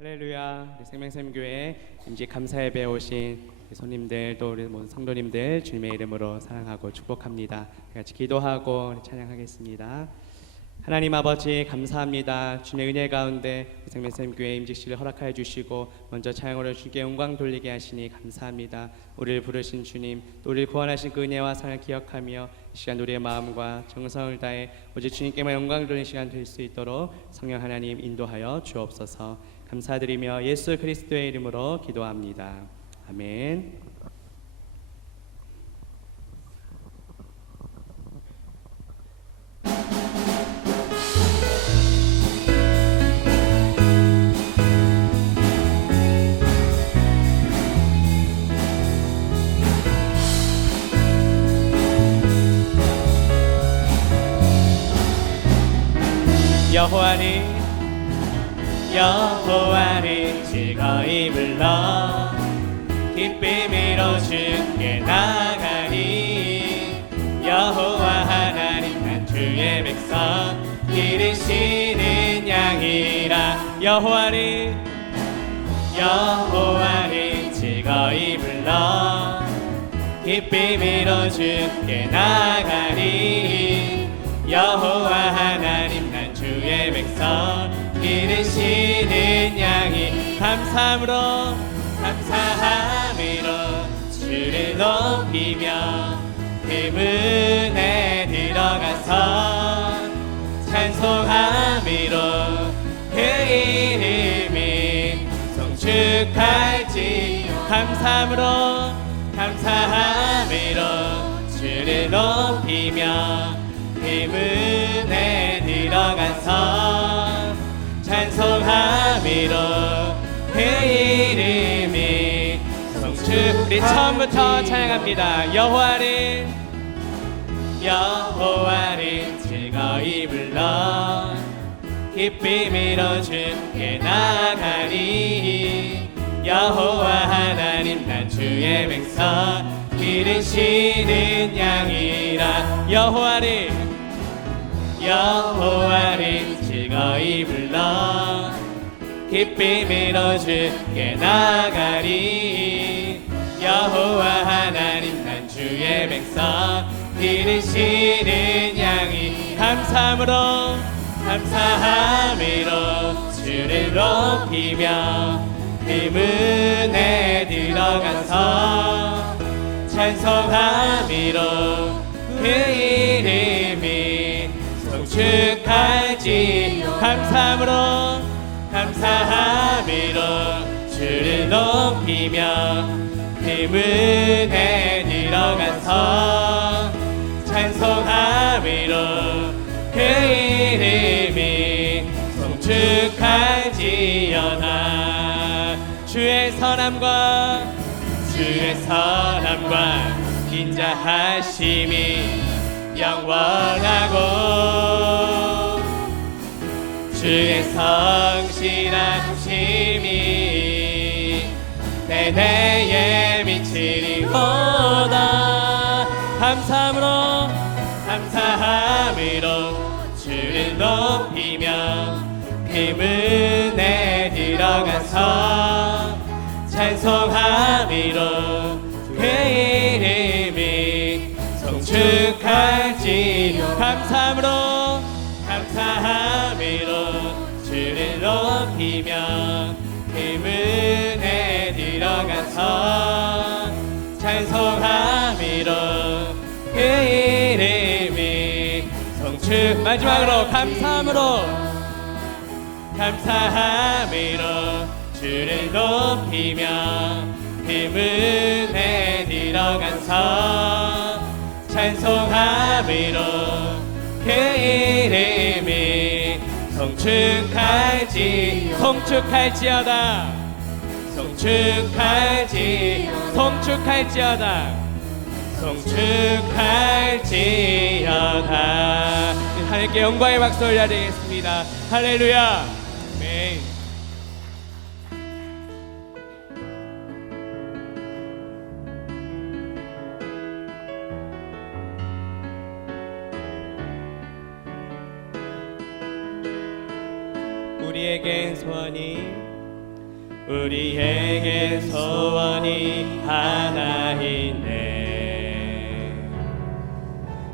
할렐루야. 우리 생명샘교회 임직 감사 예배에 오신 우리 손님들 또 우리 모든 성도님들 주님의 이름으로 사랑하고 축복합니다. 같이 기도하고 찬양하겠습니다. 하나님 아버지 감사합니다. 주님의 은혜 가운데 생명샘교회 임직실을 허락하여 주시고 먼저 찬양으로 주께 영광 돌리게 하시니 감사합니다. 우리를 부르신 주님, 또 우리를 구원하신 그 은혜와 사랑을 기억하며 이 시간 우리의 마음과 정성을 다해 오직 주님께만 영광 돌리는 시간 될 수 있도록 성령 하나님 인도하여 주옵소서. 감사드리며 예수 그리스도의 이름으로 기도합니다. 아멘. 여호와를 즐거이 불러 기쁨으로 주께 나가리. 여호와 하나님 난 주의 백성 기르시는 양이라. 여호와를 즐거이 불러 기쁨으로 주께 나가리. 여호와 하나님 난 주의 백성 기르시는 양이. 감사함으로 주를 높이며 그문에 들어가서 찬송함으로 그 이름이 송축할지. 감사함으로 주를 높이며 그문에 들어가서 찬송함으로 그 이름이 송축. 우리 처음부터 찬양합니다. 여호와를 즐거이 불러 기쁨으로 주께 나가리. 여호와 하나님 난 주의 백성 기르시는 양이라. 여호와를 즐거이 불러 기쁨으로 주께 나가리. 여호와 하나님 난 주의 백성 기르시는 양이. 감사함으로 주를 높이며 그문에 들어가서 찬송함으로 그 이름이 송축할지. 감사함으로 주를 높이며 그문에 들어가서 찬송함으로 그 이름이 송축할지어다. 주의 선함과 인자하심이 영원하고 주의 성실한 심이 대대에 미치리로다. 감사함으로 주를 높이며 그문에 들어가서 찬송함으로 그 이름이 송축할지. 감사함으로 주를 높이며 그문에 들어가서 찬송함으로 그 이름이 송축. 마지막으로 감사함으로 주를 높이며 그문에 들어가서 찬송함으로 그 이름이 송축할지어다. 하나님께 영광의 박수 올려야 되겠습니다. 할렐루야. 아멘. 우리에겐 소원이 우리에게 소원이 하나 있네.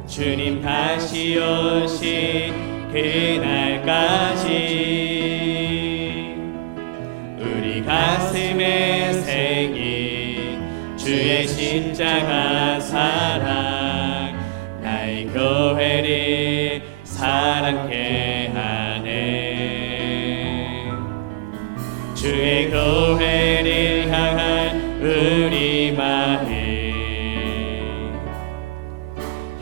주님 다시 오신 그날까지 우리 가슴에 새긴 주의 십자가 사랑 나의 교회를 사랑케 하네. 주의 교회를 향한 우리 마음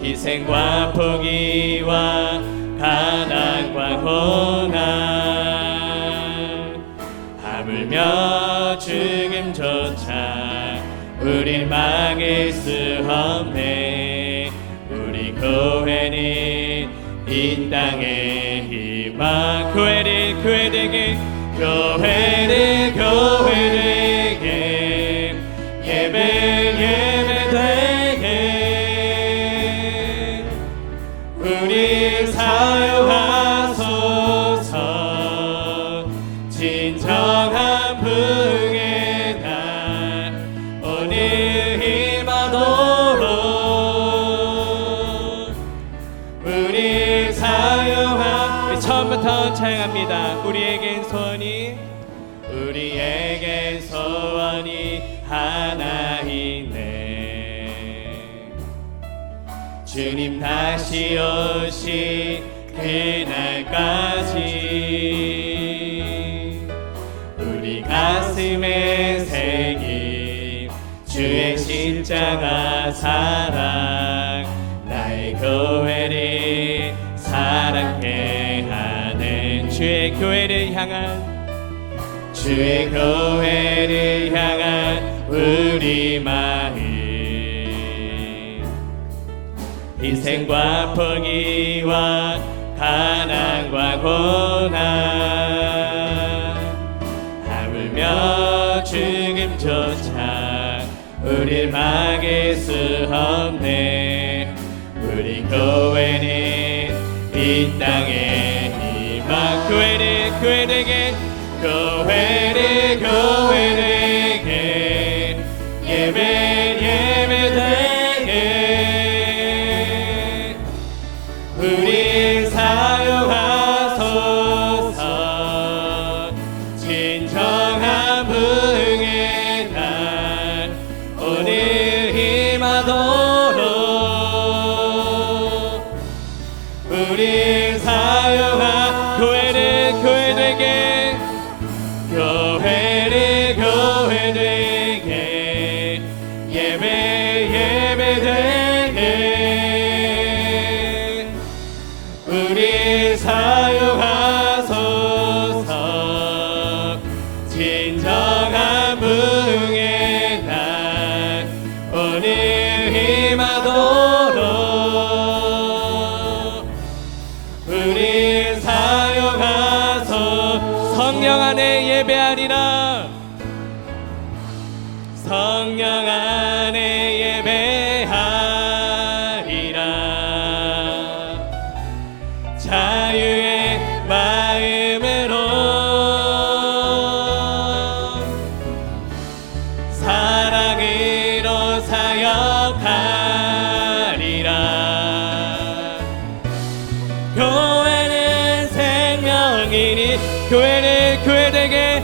희생과 포기와 가난과 고난 하물며 죽음조차 우릴 막을 수 없네. 우리 교회는 이 땅의 희망 교회되게 예배되게 우리 사용하소서. 진정한 부흥의 날 오늘 임하도록 우리 사용한 처음부터 찬양합니다. 우리에겐 소원이 하나 있네. 주님 다시 오신 그날까지 우리 가슴에 새긴 주의 십자가 사랑 나의 교회를 사랑케 하는 주의 교회를 향한 우리 마음 희생과 포기와 가난과 고난 하물며 죽음조차 우릴 막을 수 없네. 우리 교회는 이 땅의 희망 교회되게 예배되게 우리 사용하소서. 진정한 부흥의 날 오늘 임하도록 우리 사용한 교회되게 예배되게 우리 사용하소서. 진정한 부흥의 날 오늘 임하도록 우리 사용하소서. 성령 안에 예배하리라. 성령 안에 예배하리라. 자유의 마음으로 사랑으로 사역하리라. 교회는 생명이니 교회되게 예배되게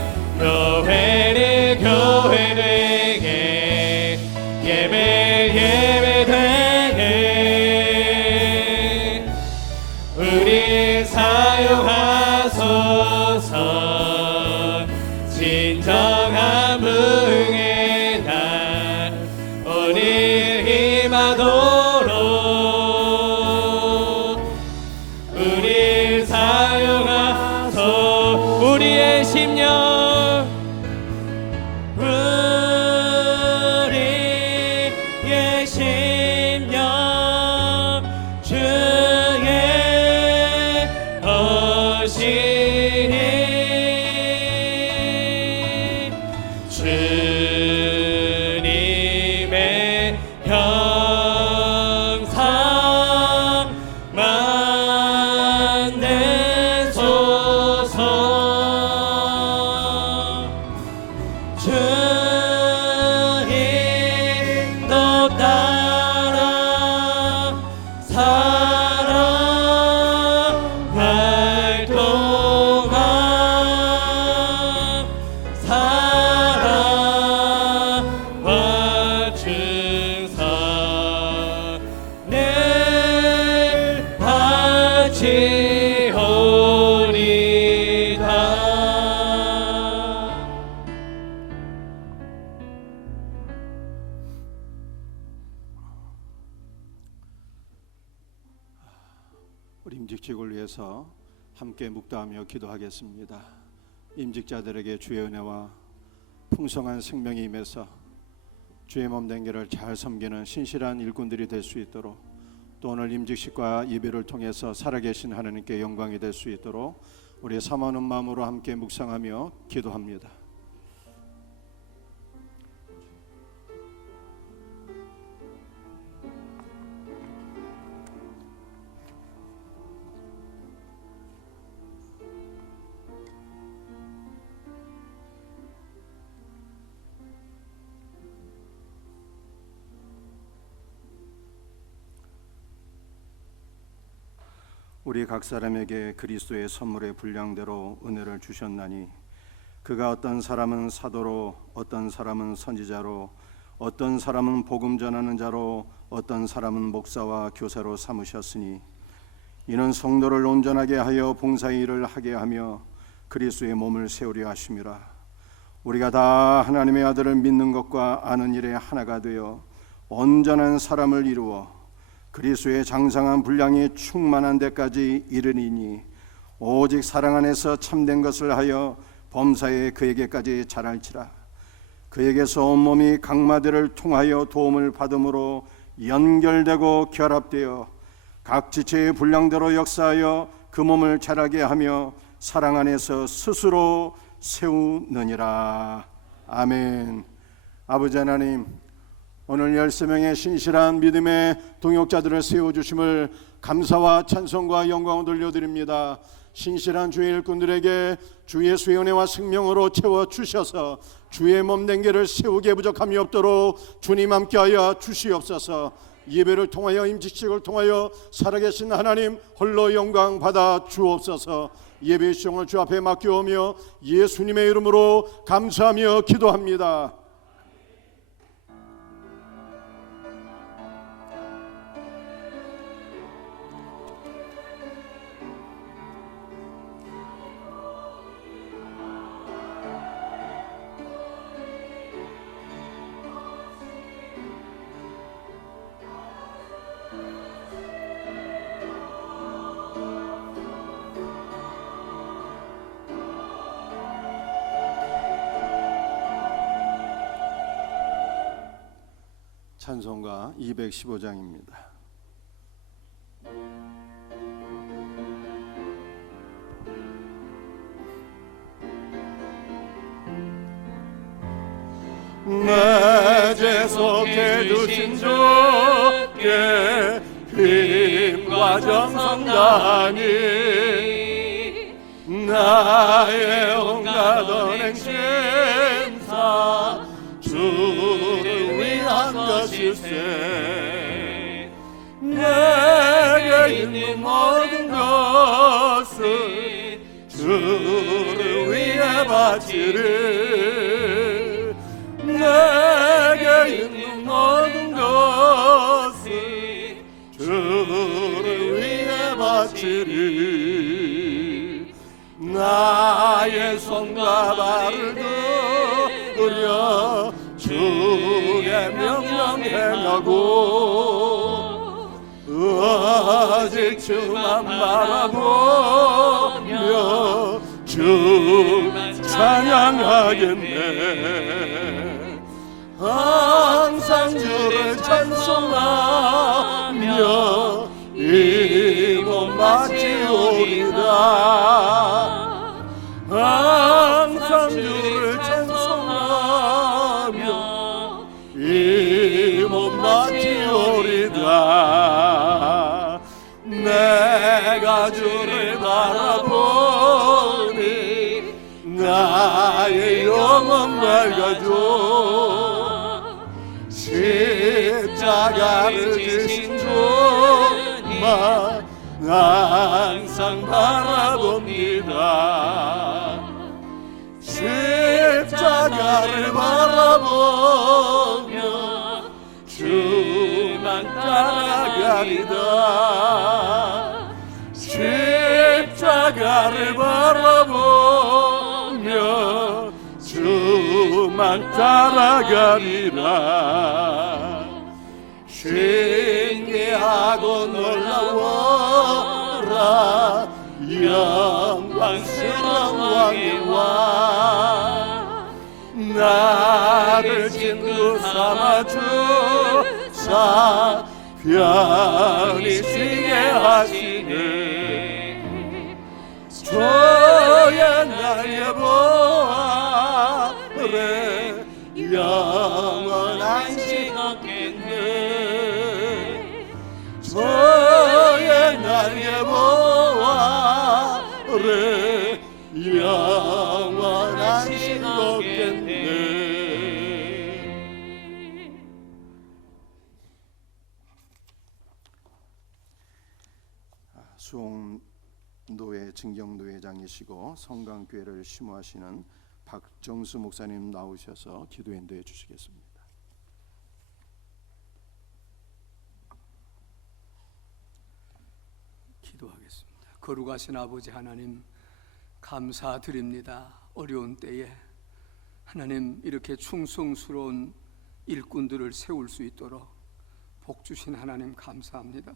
임직직을 위해서 함께 묵다하며 기도하겠습니다. 임직자들에게 주의 은혜와 풍성한 생명이 임해서 주의 몸 댕기를 잘 섬기는 신실한 일꾼들이 될 수 있도록, 또 오늘 임직식과 예배를 통해서 살아계신 하나님께 영광이 될 수 있도록 우리 사모하는 마음으로 함께 묵상하며 기도합니다. 우리 각 사람에게 그리스도의 선물의 분량대로 은혜를 주셨나니, 그가 어떤 사람은 사도로, 어떤 사람은 선지자로, 어떤 사람은 복음 전하는 자로, 어떤 사람은 목사와 교사로 삼으셨으니, 이는 성도를 온전하게 하여 봉사의 일을 하게 하며 그리스도의 몸을 세우려 하심이라. 우리가 다 하나님의 아들을 믿는 것과 아는 일에 하나가 되어 온전한 사람을 이루어 그리스도의 장성한 분량이 충만한 데까지 이르리니, 오직 사랑 안에서 참된 것을 하여 범사에 그에게까지 자랄지라. 그에게서 온몸이 각마디를 통하여 도움을 받음으로 연결되고 결합되어 각 지체의 분량대로 역사하여 그 몸을 자라게 하며 사랑 안에서 스스로 세우느니라. 아멘. 아버지 하나님, 오늘 13명의 신실한 믿음의 동역자들을 세워주심을 감사와 찬송과 영광을 돌려드립니다. 신실한 주의 일꾼들에게 주 예수의 은혜와 생명으로 채워주셔서 주의 몸 댕기를 세우게 부족함이 없도록 주님 함께하여 주시옵소서. 예배를 통하여 임직식을 통하여 살아계신 하나님 홀로 영광 받아 주옵소서. 예배 시종을 주 앞에 맡겨오며 예수님의 이름으로 감사하며 기도합니다. 찬송가 215장입니다. 내 죄 속에 두신 주께 힘과 정성 다하니, 나의 온갖 언행 심사 주를 위한 것일세. 내게 있는 모든 것을 주를 위해 바치리. 내게 있는 모든 것을 주를 위해 바치리. 나의 손과 발을 들여 주의 명령 행하고, 오직 주만 바라보며 주만 찬양하겠네. 항상 주를 찬송하며 이 몸 바치오리라. 항상 주를 찬송하며 이 몸 바치오리라. 내가 주를 바라보니 나의 영혼 밝아져. 십자가를 지신 주만 항상 바라봅니다. 십자가를 바라보며 주만 따라가리다. 십자가를 바라보며 주만 따라가리라. 신기하고 놀라워라 영광스러운 왕의 왕 나를 친구 삼아 주사 편히 쉬게 하시네 주의 나의 보아래 영원한 식 얻겠네 주의 나의 보아래 영원한 식 얻겠네 수홍노회 증경노회장이시고 성강교회를 심호하시는 박정수 목사님 나오셔서 기도 인도해 주시겠습니다. 기도하겠습니다. 거룩하신 아버지 하나님 감사드립니다. 어려운 때에 하나님 이렇게 충성스러운 일꾼들을 세울 수 있도록 복 주신 하나님 감사합니다.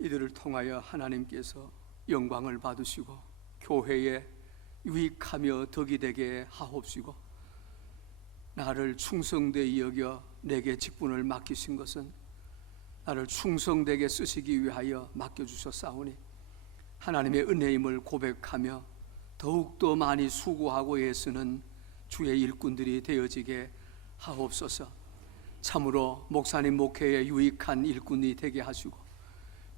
이들을 통하여 하나님께서 영광을 받으시고 교회에 유익하며 덕이 되게 하옵시고 나를 충성되이 여겨 내게 직분을 맡기신 것은 나를 충성되게 쓰시기 위하여 맡겨주셨사오니 하나님의 은혜임을 고백하며 더욱더 많이 수고하고 애쓰는 주의 일꾼들이 되어지게 하옵소서. 참으로 목사님 목회에 유익한 일꾼이 되게 하시고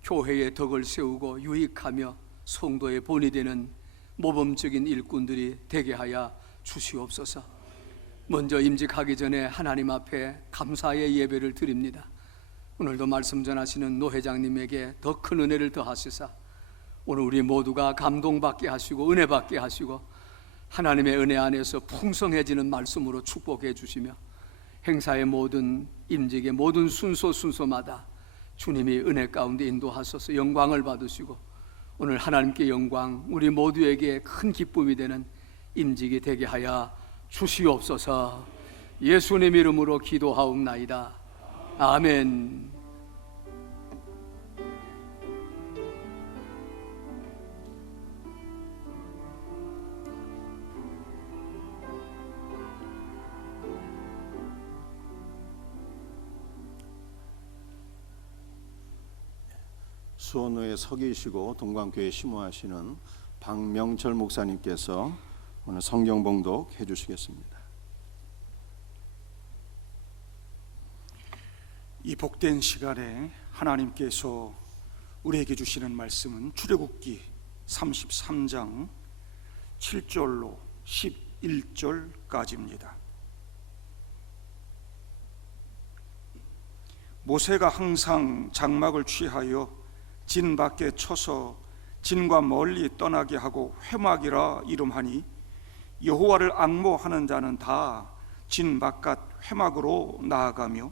교회의 덕을 세우고 유익하며 성도의 본이 되는 모범적인 일꾼들이 되게 하여 주시옵소서. 먼저 임직하기 전에 하나님 앞에 감사의 예배를 드립니다. 오늘도 말씀 전하시는 노 회장님에게 더 큰 은혜를 더하시사 오늘 우리 모두가 감동받게 하시고 은혜받게 하시고 하나님의 은혜 안에서 풍성해지는 말씀으로 축복해 주시며 행사의 모든 임직의 모든 순서마다 주님이 은혜 가운데 인도하셔서 영광을 받으시고 오늘 하나님께 영광 우리 모두에게 큰 기쁨이 되는 임직이 되게 하여 주시옵소서. 예수님 이름으로 기도하옵나이다. 아멘. 수원로에 서 계시고 동광교회 심호하시는 박명철 목사님께서 오늘 성경 봉독 해주시겠습니다. 이 복된 시간에 하나님께서 우리에게 주시는 말씀은 출애굽기 33장 7절로 11절까지입니다. 모세가 항상 장막을 취하여 진 밖에 쳐서 진과 멀리 떠나게 하고 회막이라 이름하니 여호와를 앙모하는 자는 다 진 바깥 회막으로 나아가며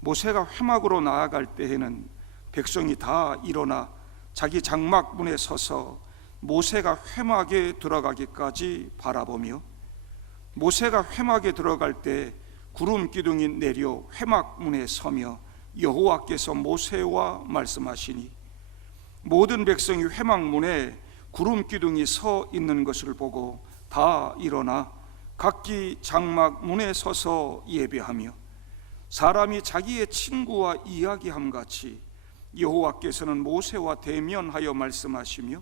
모세가 회막으로 나아갈 때에는 백성이 다 일어나 자기 장막 문에 서서 모세가 회막에 들어가기까지 바라보며 모세가 회막에 들어갈 때 구름 기둥이 내려 회막 문에 서며 여호와께서 모세와 말씀하시니 모든 백성이 회막 문에 구름 기둥이 서 있는 것을 보고 다 일어나 각기 장막 문에 서서 예배하며 사람이 자기의 친구와 이야기함 같이 여호와께서는 모세와 대면하여 말씀하시며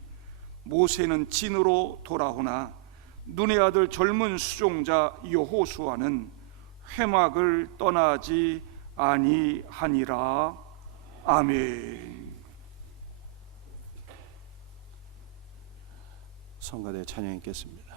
모세는 진으로 돌아오나 눈의 아들 젊은 수종자 여호수아는 회막을 떠나지 아니하니라. 아멘. 성가대 찬양 있겠습니다.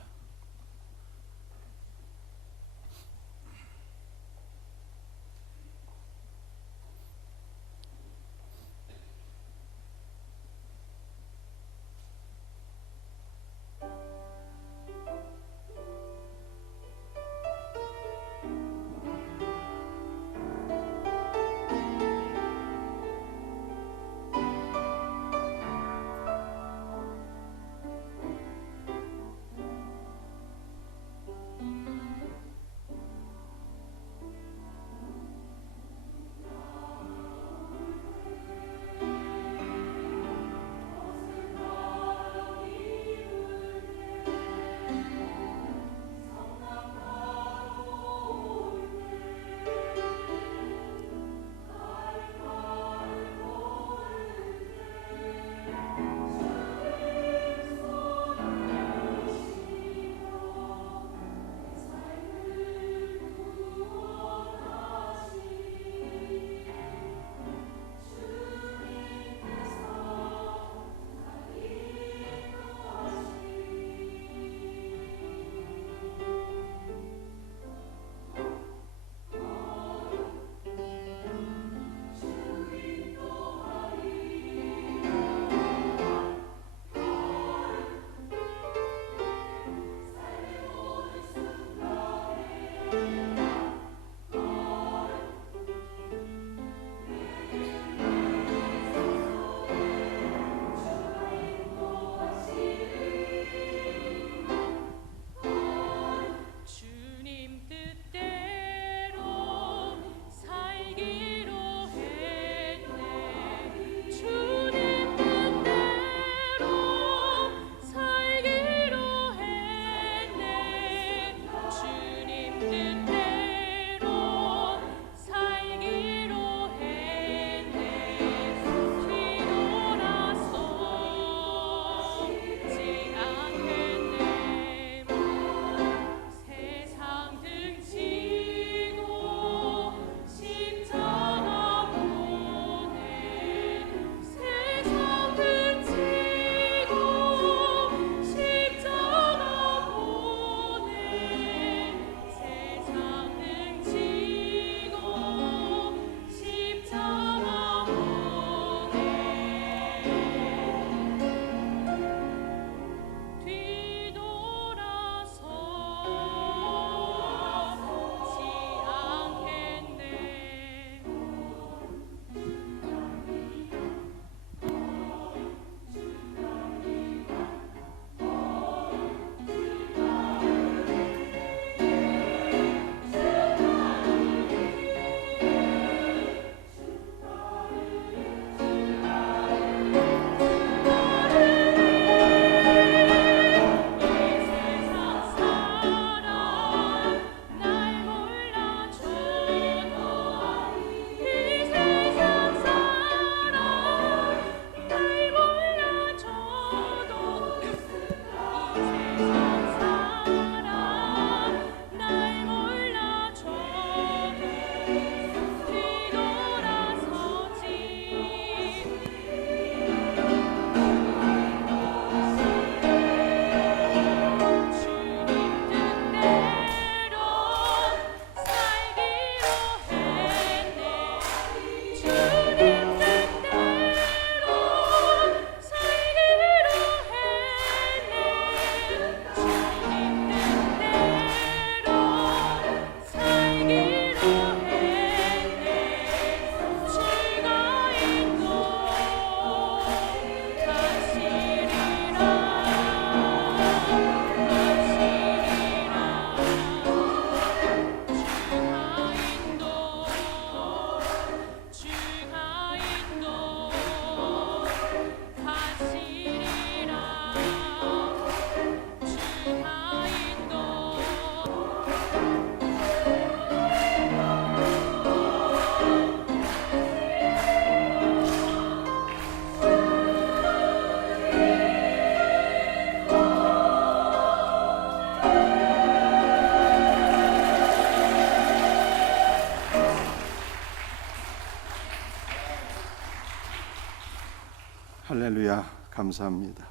할렐루야, 감사합니다.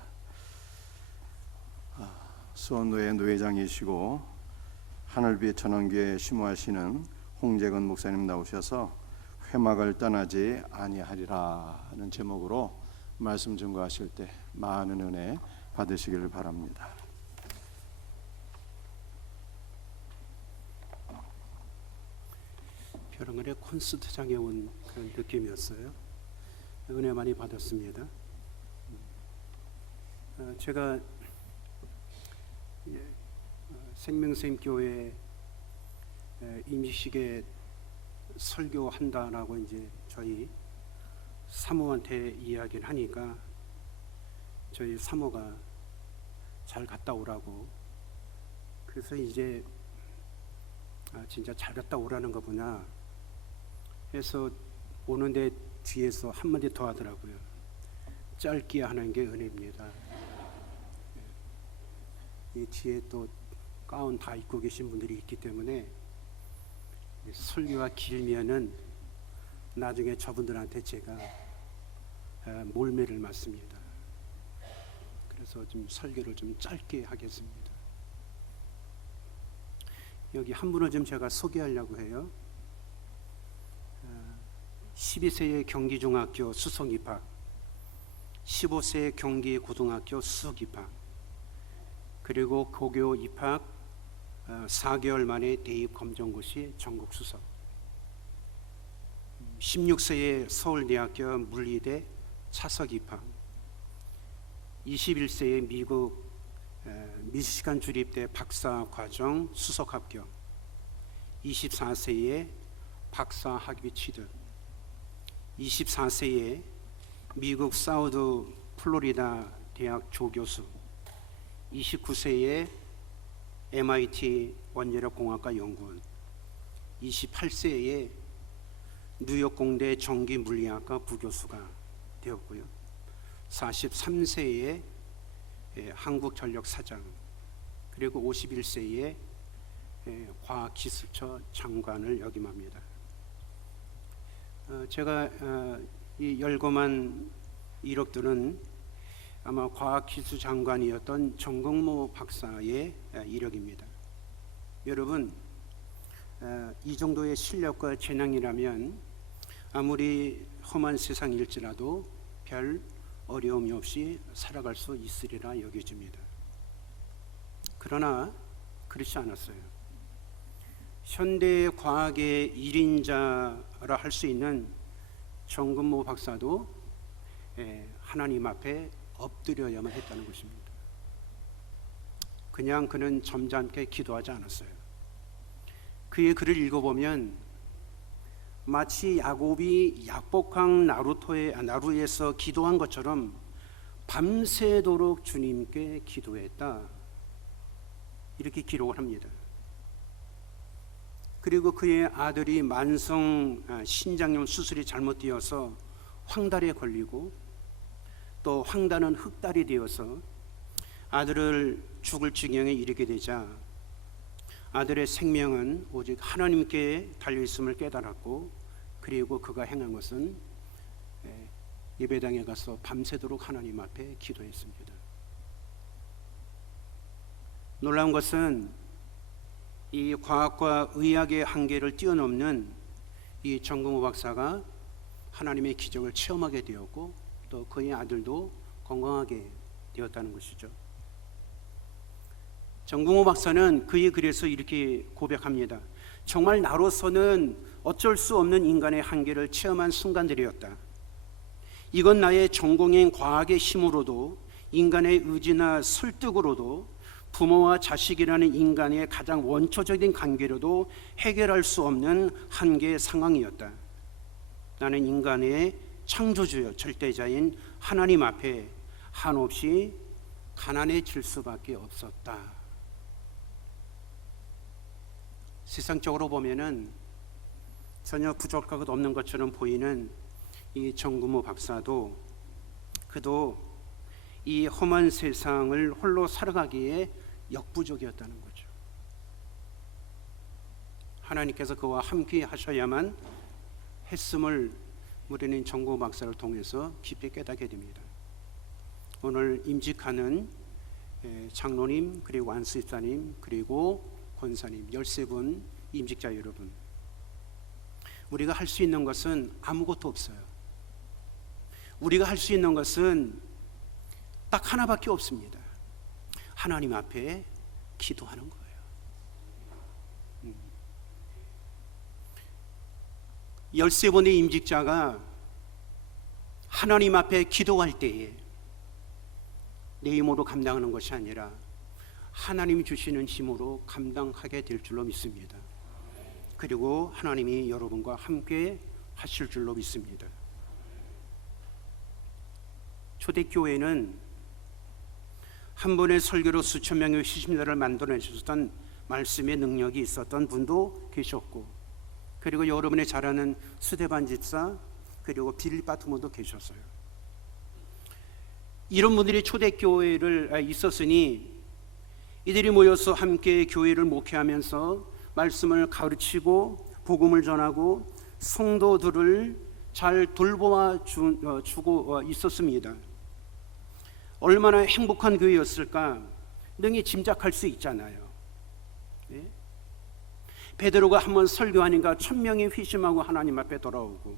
수원노회 노회장이시고 하늘빛 전원교회 심호하시는 홍재근 목사님 나오셔서 회막을 떠나지 아니하리라는 제목으로 말씀 증거하실 때 많은 은혜 받으시기를 바랍니다. 벼랑간의 콘서트장에 온 그런 느낌이었어요. 은혜 많이 받았습니다. 제가 생명샘교회 임시식에 설교한다라고 이제 저희 사모한테 이야기를 하니까 저희 사모가 잘 갔다 오라고, 그래서 이제 진짜 잘 갔다 오라는 거구나 해서 오는데 뒤에서 한마디 더 하더라고요. 짧게 하는 게 은혜입니다. 이 뒤에 또 가운 다 입고 계신 분들이 있기 때문에 설교가 길면은 나중에 저분들한테 제가 몰매를 맞습니다. 그래서 좀 설교를 좀 짧게 하겠습니다. 여기 한 분을 좀 제가 소개하려고 해요. 12세의 경기중학교 수석 입학, 15세의 경기고등학교 수석 입학, 그리고 고교 입학 4개월 만에 대입 검정고시 전국 수석, 16세의 서울대학교 물리대 차석 입학, 21세의 미국 미시간 주립대 박사 과정 수석 합격, 24세의 박사 학위 취득, 24세에 미국 사우드 플로리다 대학 조교수, 29세에 MIT 원자력 공학과 연구원, 28세에 뉴욕 공대 전기 물리학과 부교수가 되었고요. 43세에 한국전력 사장, 그리고 51세에 과학기술처 장관을 역임합니다. 제가 이 열거만 이력들은 아마 과학기술 장관이었던 정경모 박사의 이력입니다. 여러분, 이 정도의 실력과 재능이라면 아무리 험한 세상일지라도 별 어려움이 없이 살아갈 수 있으리라 여겨집니다. 그러나 그렇지 않았어요. 현대 과학의 1인자라 할 수 있는 정근모 박사도 하나님 앞에 엎드려야만 했다는 것입니다. 그냥 그는 점잖게 기도하지 않았어요. 그의 글을 읽어보면 마치 야곱이 약복강 나루에서 기도한 것처럼 밤새도록 주님께 기도했다, 이렇게 기록을 합니다. 그리고 그의 아들이 만성 신장염 수술이 잘못되어서 황달에 걸리고 또 황달은 흑달이 되어서 아들을 죽을 지경에 이르게 되자 아들의 생명은 오직 하나님께 달려있음을 깨달았고, 그리고 그가 행한 것은 예배당에 가서 밤새도록 하나님 앞에 기도했습니다. 놀라운 것은 이 과학과 의학의 한계를 뛰어넘는 이 정근모 박사가 하나님의 기적을 체험하게 되었고, 또 그의 아들도 건강하게 되었다는 것이죠. 정근모 박사는 그의 글에서 이렇게 고백합니다. 정말 나로서는 어쩔 수 없는 인간의 한계를 체험한 순간들이었다. 이건 나의 전공인 과학의 힘으로도 인간의 의지나 설득으로도 부모와 자식이라는 인간의 가장 원초적인 관계로도 해결할 수 없는 한계 상황이었다. 나는 인간의 창조주여 절대자인 하나님 앞에 한없이 가난해질 수밖에 없었다. 세상적으로 보면은 전혀 부족할 것 없는 것처럼 보이는 이 정근모 박사도, 그도 이 험한 세상을 홀로 살아가기에 역부족이었다는 거죠. 하나님께서 그와 함께 하셔야만 했음을 우리는 정근모 박사를 통해서 깊이 깨닫게 됩니다. 오늘 임직하는 장로님, 그리고 안수집사님, 그리고 권사님 13분 임직자 여러분, 우리가 할 수 있는 것은 아무것도 없어요. 우리가 할 수 있는 것은 딱 하나밖에 없습니다. 하나님 앞에 기도하는 거예요. 13번의 임직자가 하나님 앞에 기도할 때에 내 힘으로 감당하는 것이 아니라 하나님이 주시는 힘으로 감당하게 될 줄로 믿습니다. 그리고 하나님이 여러분과 함께 하실 줄로 믿습니다. 초대교회는 한 번의 설교로 수천 명의 시신자를 만들어내셨던 말씀의 능력이 있었던 분도 계셨고, 그리고 여러분의 잘 아는 스데반 집사, 그리고 빌립 바트모도 계셨어요. 이런 분들이 초대교회를 있었으니 이들이 모여서 함께 교회를 목회하면서 말씀을 가르치고 복음을 전하고 성도들을 잘 돌보아 주고 있었습니다. 얼마나 행복한 교회였을까 능히 짐작할 수 있잖아요. 네? 베드로가 한번 설교하니까 1000명이 회심하고 하나님 앞에 돌아오고,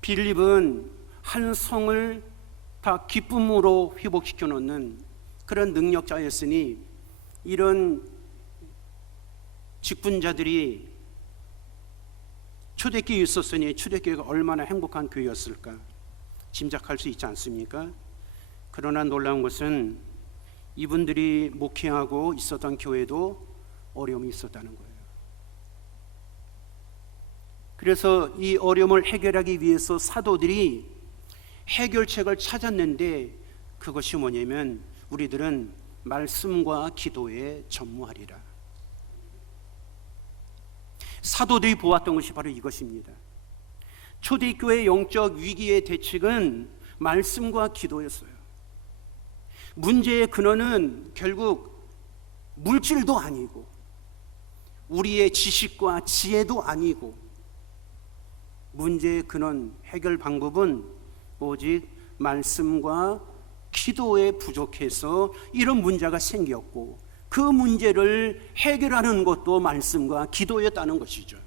빌립은 한 성을 다 기쁨으로 회복시켜 놓는 그런 능력자였으니 이런 직분자들이 초대교회에 있었으니 초대교회가 얼마나 행복한 교회였을까 짐작할 수 있지 않습니까? 그러나 놀라운 것은 이분들이 목회하고 있었던 교회도 어려움이 있었다는 거예요. 그래서 이 어려움을 해결하기 위해서 사도들이 해결책을 찾았는데, 그것이 뭐냐면 우리들은 말씀과 기도에 전무하리라. 사도들이 보았던 것이 바로 이것입니다. 초대교회의 영적 위기의 대책은 말씀과 기도였어요. 문제의 근원은 결국 물질도 아니고 우리의 지식과 지혜도 아니고, 문제의 근원, 해결 방법은 오직 말씀과 기도에 부족해서 이런 문제가 생겼고, 그 문제를 해결하는 것도 말씀과 기도였다는 것이죠.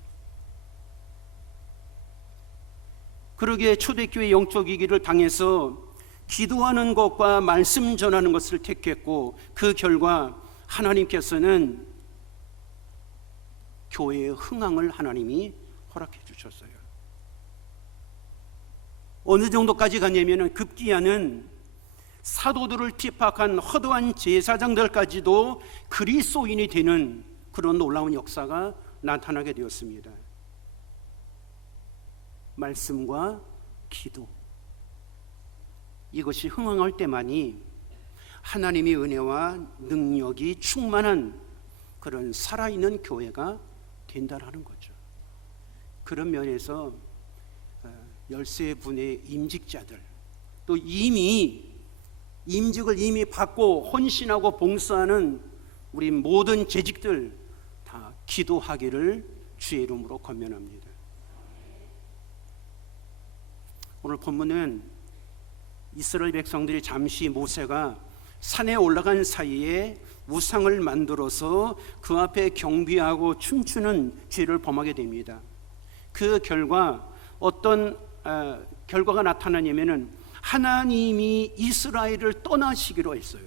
그러기에 초대교회 영적 위기를 당해서 기도하는 것과 말씀 전하는 것을 택했고, 그 결과 하나님께서는 교회의 흥황을 하나님이 허락해 주셨어요. 어느 정도까지 갔냐면 급기야는 사도들을 핍박한 허도한 제사장들까지도 그리스도인이 되는 그런 놀라운 역사가 나타나게 되었습니다. 말씀과 기도, 이것이 흥황할 때만이 하나님의 은혜와 능력이 충만한 그런 살아있는 교회가 된다는 거죠. 그런 면에서 13분의 임직자들, 또 이미 임직을 이미 받고 헌신하고 봉사하는 우리 모든 재직들 다 기도하기를 주의 이름으로 권면합니다. 오늘 본문은 이스라엘 백성들이 잠시 모세가 산에 올라간 사이에 우상을 만들어서 그 앞에 경비하고 춤추는 죄를 범하게 됩니다. 그 결과 어떤 결과가 나타나냐면은 하나님이 이스라엘을 떠나시기로 했어요.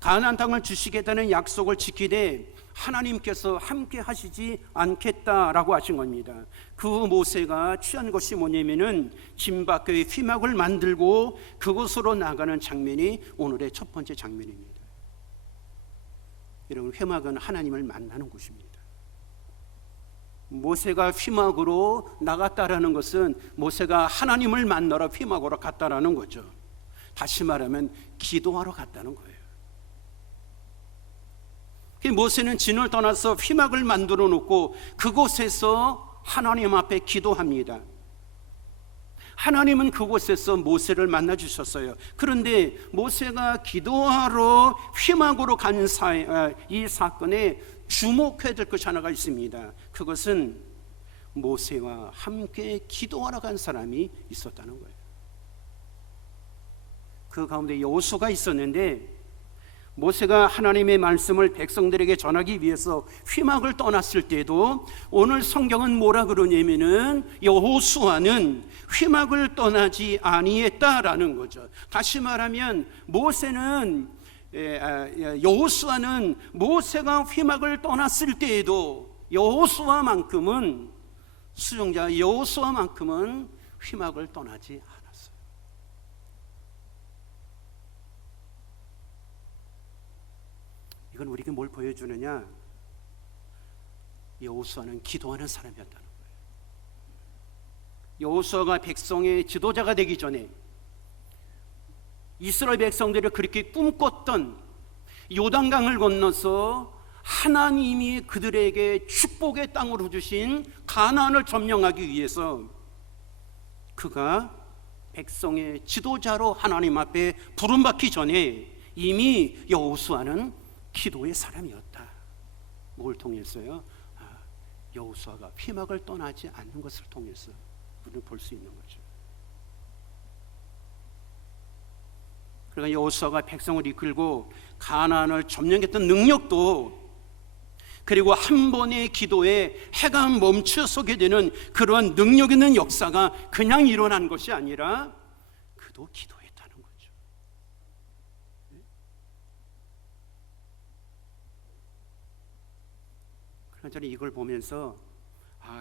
가나안 땅을 주시겠다는 약속을 지키되 하나님께서 함께 하시지 않겠다라고 하신 겁니다. 그 모세가 취한 것이 뭐냐면은 진 밖의 휘막을 만들고 그곳으로 나가는 장면이 오늘의 첫 번째 장면입니다. 여러분, 휘막은 하나님을 만나는 곳입니다. 모세가 휘막으로 나갔다라는 것은 모세가 하나님을 만나러 휘막으로 갔다라는 거죠. 다시 말하면 기도하러 갔다는 거예요. 모세는 진을 떠나서 휘막을 만들어 놓고 그곳에서 하나님 앞에 기도합니다. 하나님은 그곳에서 모세를 만나 주셨어요. 그런데 모세가 기도하러 휘막으로 간 이 사건에 주목해야 될 것이 하나가 있습니다. 그것은 모세와 함께 기도하러 간 사람이 있었다는 거예요. 그 가운데 여호수아가 있었는데 모세가 하나님의 말씀을 백성들에게 전하기 위해서 휘막을 떠났을 때도 오늘 성경은 뭐라 그러냐면은 여호수아는 휘막을 떠나지 아니했다라는 거죠. 다시 말하면 여호수아는 모세가 휘막을 떠났을 때에도 여호수아만큼은 수종자 여호수아만큼은 휘막을 떠나지 않았어요. 이건 우리에게 뭘 보여주느냐? 여호수아는 기도하는 사람이었다는 거예요. 여호수아가 백성의 지도자가 되기 전에 이스라엘 백성들이 그렇게 꿈꿨던 요단강을 건너서 하나님이 그들에게 축복의 땅으로 주신 가나안을 점령하기 위해서 그가 백성의 지도자로 하나님 앞에 부름받기 전에 이미 여호수아는 기도의 사람이었다. 뭘 통해서요? 여호수아가 휘막을 떠나지 않는 것을 통해서 우리는 볼 수 있는 거죠. 그러니까 여호수아가 백성을 이끌고 가나안을 점령했던 능력도, 그리고 한 번의 기도에 해가 멈춰서게 되는 그러한 능력 있는 역사가 그냥 일어난 것이 아니라 그도 기도했다는 거죠. 그러나 저는 이걸 보면서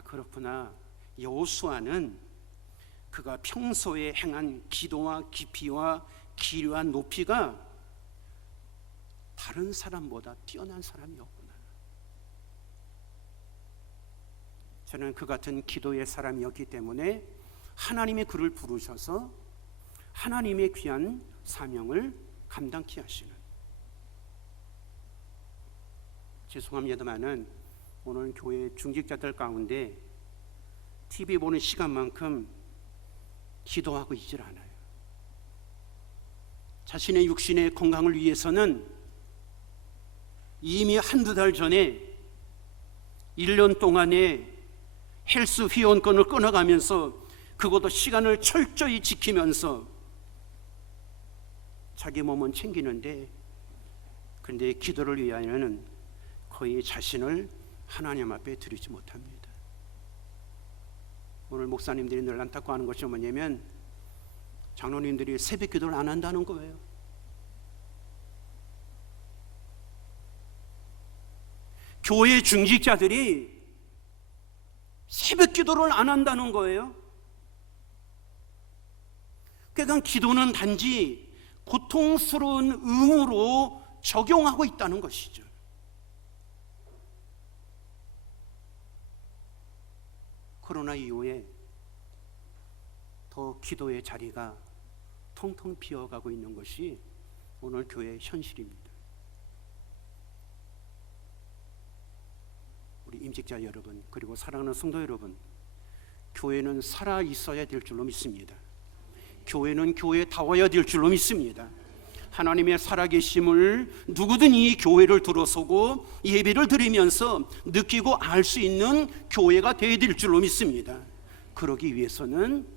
그렇구나, 여호수아는 그가 평소에 행한 기도와 깊이와 길이와 높이가 다른 사람보다 뛰어난 사람이었구나. 저는 그 같은 기도의 사람이었기 때문에 하나님이 그를 부르셔서 하나님의 귀한 사명을 감당케 하시는, 죄송합니다만은 오늘 교회 중직자들 가운데 TV 보는 시간만큼 기도하고 있질 않아요. 자신의 육신의 건강을 위해서는 이미 한두 달 전에 1년 동안에 헬스 회원권을 끊어가면서 그것도 시간을 철저히 지키면서 자기 몸은 챙기는데, 그런데 기도를 위하여는 거의 자신을 하나님 앞에 드리지 못합니다. 오늘 목사님들이 늘 안타까워하는 것이 뭐냐면 장로님들이 새벽 기도를 안 한다는 거예요. 교회 중직자들이 새벽 기도를 안 한다는 거예요. 그러니까 기도는 단지 고통스러운 의무로 적용하고 있다는 것이죠. 코로나 이후에 더 기도의 자리가 텅텅 비어가고 있는 것이 오늘 교회의 현실입니다. 우리 임직자 여러분, 그리고 사랑하는 성도 여러분, 교회는 살아 있어야 될 줄로 믿습니다. 교회는 교회다워야 될 줄로 믿습니다. 하나님의 살아계심을 누구든 이 교회를 들어서고 예배를 드리면서 느끼고 알 수 있는 교회가 되어야 될 줄로 믿습니다. 그러기 위해서는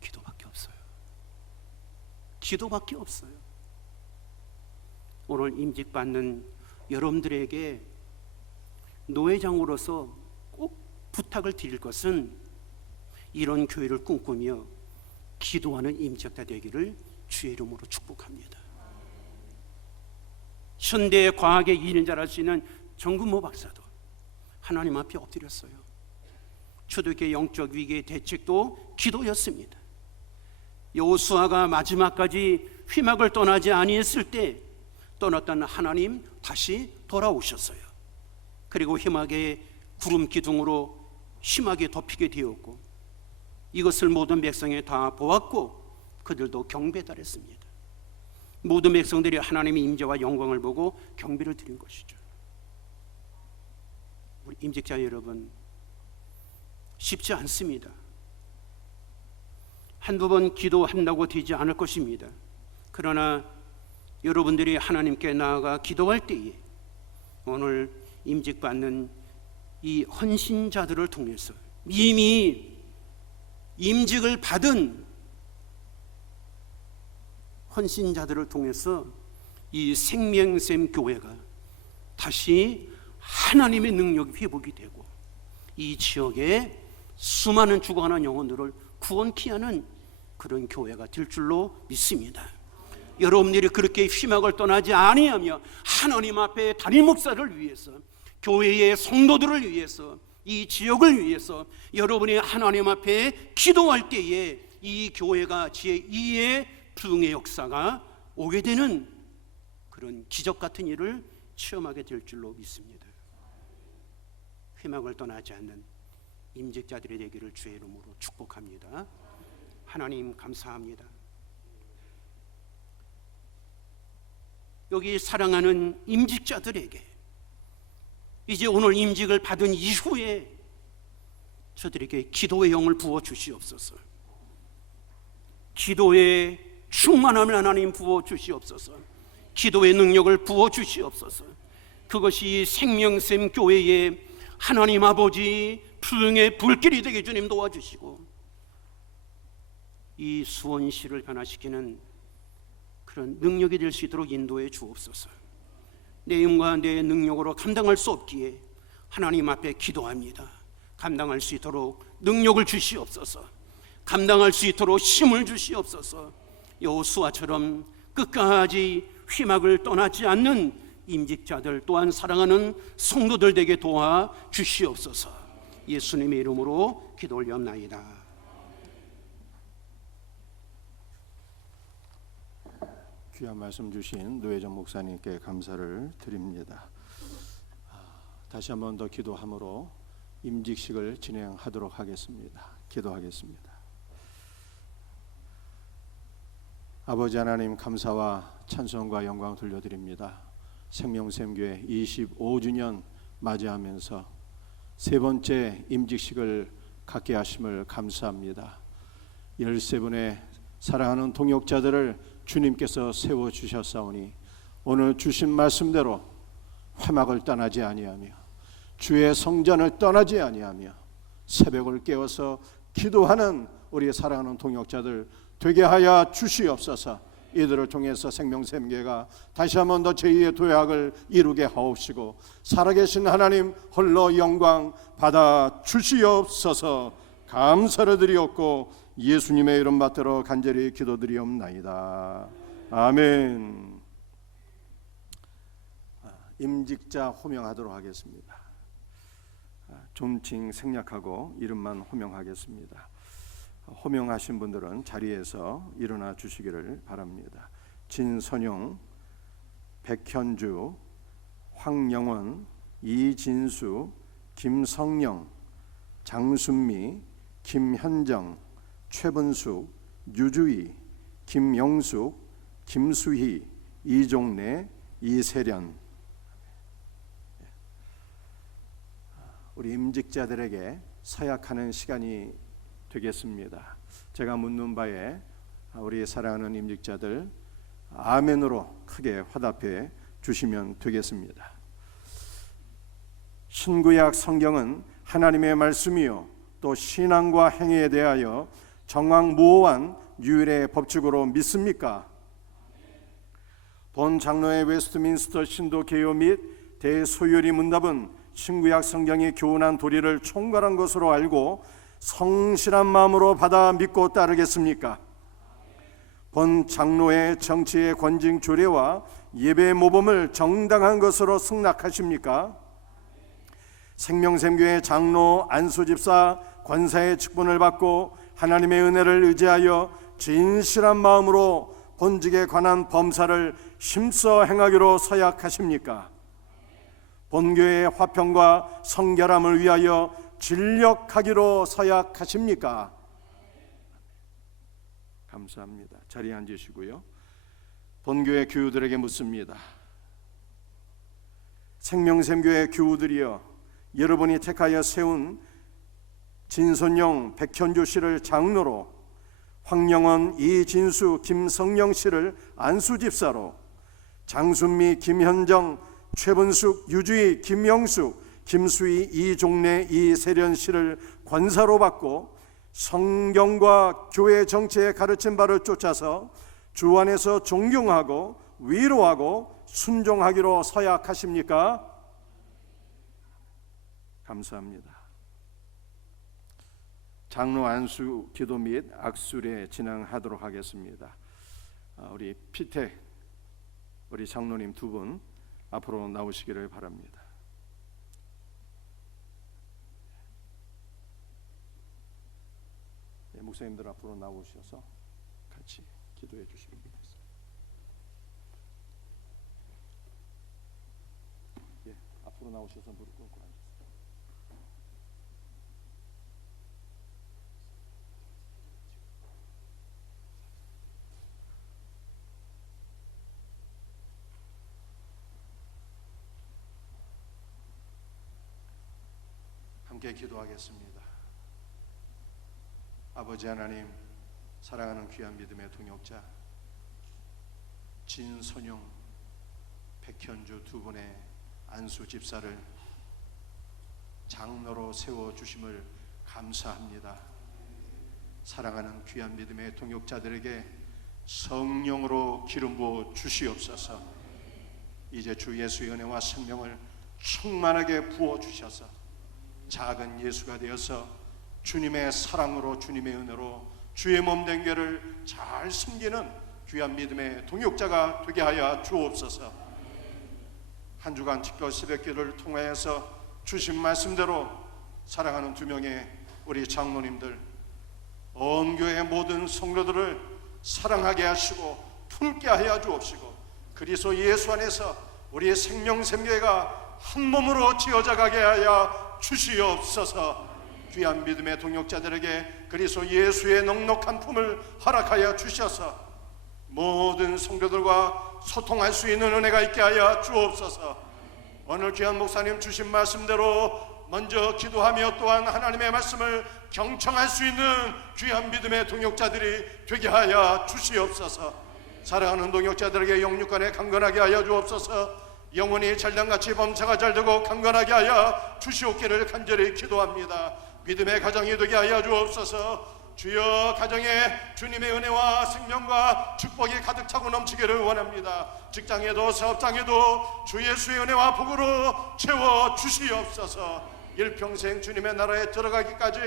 기도밖에 없어요. 기도밖에 없어요. 오늘 임직받는 여러분들에게 노회장으로서 꼭 부탁을 드릴 것은 이런 교회를 꿈꾸며 기도하는 임직자 되기를 주의 이름으로 축복합니다. 현대 과학의 이인자랄 수 있는 정근모 박사도 하나님 앞에 엎드렸어요. 초대교회 영적 위기의 대책도 기도였습니다. 여호수아가 마지막까지 휘막을 떠나지 아니했을 때 떠났던 하나님 다시 돌아오셨어요. 그리고 휘막의 구름 기둥으로 심하게 덮이게 되었고, 이것을 모든 백성이 다 보았고 그들도 경배에 달했습니다. 모든 백성들이 하나님의 임재와 영광을 보고 경배를 드린 것이죠. 우리 임직자 여러분, 쉽지 않습니다. 한두 번 기도한다고 되지 않을 것입니다. 그러나 여러분들이 하나님께 나아가 기도할 때에 오늘 임직받는 이 헌신자들을 통해서 이미 임직을 받은 헌신자들을 통해서 이 생명샘 교회가 다시 하나님의 능력이 회복이 되고 이 지역에 수많은 죽어가는 영혼들을 구원케 하는 그런 교회가 될 줄로 믿습니다. 여러분들이 그렇게 희망을 떠나지 아니하며 하나님 앞에 담임 목사를 위해서, 교회의 성도들을 위해서, 이 지역을 위해서 여러분이 하나님 앞에 기도할 때에 이 교회가 제2의 부흥의 역사가 오게 되는 그런 기적 같은 일을 체험하게 될 줄로 믿습니다. 희망을 떠나지 않는 임직자들이 되기를 주의 이름으로 축복합니다. 하나님 감사합니다. 여기 사랑하는 임직자들에게 이제 오늘 임직을 받은 이후에 저들에게 기도의 영을 부어 주시옵소서. 기도의 충만함을 하나님 부어 주시옵소서. 기도의 능력을 부어 주시옵소서. 그것이 생명샘 교회의 하나님 아버지 부흥의 불길이 되게 주님 도와주시고 이 수원시를 변화시키는 그런 능력이 될 수 있도록 인도해 주옵소서. 내 힘과 내 능력으로 감당할 수 없기에 하나님 앞에 기도합니다. 감당할 수 있도록 능력을 주시옵소서. 감당할 수 있도록 힘을 주시옵소서. 여호수아처럼 끝까지 희망을 떠나지 않는 임직자들 또한 사랑하는 성도들 되게 도와 주시옵소서. 예수님의 이름으로 기도 올려옵나이다. 귀한 말씀 주신 노혜정 목사님께 감사를 드립니다. 다시 한 번 더 기도함으로 임직식을 진행하도록 하겠습니다. 기도하겠습니다. 아버지 하나님, 감사와 찬송과 영광 돌려드립니다. 생명샘교회 25주년 맞이하면서 세 번째 임직식을 갖게 하심을 감사합니다. 13분의 사랑하는 동역자들을 주님께서 세워주셨사오니 오늘 주신 말씀대로 회막을 떠나지 아니하며 주의 성전을 떠나지 아니하며 새벽을 깨워서 기도하는 우리 사랑하는 동역자들 되게 하여 주시옵소서. 이들을 통해서 생명샘교회가 다시 한 번 더 제2의 도약을 이루게 하옵시고 살아계신 하나님 홀로 영광 받아 주시옵소서. 감사를 드리옵고 예수님의 이름 받들어 간절히 기도드리옵나이다. 아멘. 임직자 호명하도록 하겠습니다. 존칭 생략하고 이름만 호명하겠습니다. 호명하신 분들은 자리에서 일어나 주시기를 바랍니다. 진선용, 백현주, 황영원, 이진수, 김성영, 장순미, 김현정, 최분숙, 유주희, 김영숙, 김수희, 이종래, 이세련. 우리 임직자들에게 서약하는 시간이 되겠습니다. 제가 묻는 바에 우리 사랑하는 임직자들 아멘으로 크게 화답해 주시면 되겠습니다. 신구약 성경은 하나님의 말씀이요 또 신앙과 행위에 대하여 정확무오한 유일의 법칙으로 믿습니까? 본 장로의 웨스트민스터 신도 개요 및 대소요리 문답은 신구약 성경이 교훈한 도리를 총괄한 것으로 알고 성실한 마음으로 받아 믿고 따르겠습니까? 본 장로의 정치의 권징 조례와 예배 모범을 정당한 것으로 승낙하십니까? 생명샘교회 장로 안수집사 권사의 직분을 받고 하나님의 은혜를 의지하여 진실한 마음으로 본직에 관한 범사를 힘써 행하기로 서약하십니까? 본교회의 화평과 성결함을 위하여 진력하기로 서약하십니까? 감사합니다. 자리에 앉으시고요. 본교회 교우들에게 묻습니다. 생명샘교회 교우들이여, 여러분이 택하여 세운 진선영, 백현주 씨를 장로로, 황영원, 이진수, 김성영 씨를 안수집사로, 장순미, 김현정, 최분숙, 유주희, 김영숙, 김수희, 이종래, 이세련 씨를 권사로 받고 성경과 교회 정치의 가르친 바를 쫓아서 주 안에서 존경하고 위로하고 순종하기로 서약하십니까? 감사합니다. 장로 안수 기도 및 악수례 진행하도록 하겠습니다. 우리 피택 우리 장로님 두 분 앞으로 나오시기를 바랍니다. 목사님들 앞으로 나오셔서 같이 기도해 주시기 바랍니다. 앞으로 나오셔서 무릎 꿇고 앉으세요. 함께 기도하겠습니다. 아버지 하나님, 사랑하는 귀한 믿음의 동역자 진선용, 백현주 두 분의 안수 집사를 장로로 세워주심을 감사합니다. 사랑하는 귀한 믿음의 동역자들에게 성령으로 기름 부어 주시옵소서. 이제 주 예수의 은혜와 생명을 충만하게 부어 주셔서 작은 예수가 되어서 주님의 사랑으로 주님의 은혜로 주의 몸된 교회를 잘 섬기는 귀한 믿음의 동역자가 되게 하여 주옵소서. 한 주간 특별 새벽기도를 통하여서 주신 말씀대로 사랑하는 두 명의 우리 장로님들, 온 교회의 모든 성도들을 사랑하게 하시고 품게 하여 주옵시고, 그리스도 예수 안에서 우리의 생명샘교회가 한 몸으로 지어져가게 하여 주시옵소서. 귀한 믿음의 동역자들에게 그리스도 예수의 넉넉한 품을 허락하여 주셔서 모든 성도들과 소통할 수 있는 은혜가 있게 하여 주옵소서. 오늘 귀한 목사님 주신 말씀대로 먼저 기도하며 또한 하나님의 말씀을 경청할 수 있는 귀한 믿음의 동역자들이 되게 하여 주시옵소서. 사랑하는 동역자들에게 영육간에 강건하게 하여 주옵소서. 영혼이 잘단같이 범사가 잘되고 강건하게 하여 주시옵기를 간절히 기도합니다. 믿음의 가정이 되게 하여 주옵소서. 주여, 가정에 주님의 은혜와 생명과 축복이 가득 차고 넘치기를 원합니다. 직장에도 사업장에도 주 예수의 은혜와 복으로 채워 주시옵소서. 일평생 주님의 나라에 들어가기까지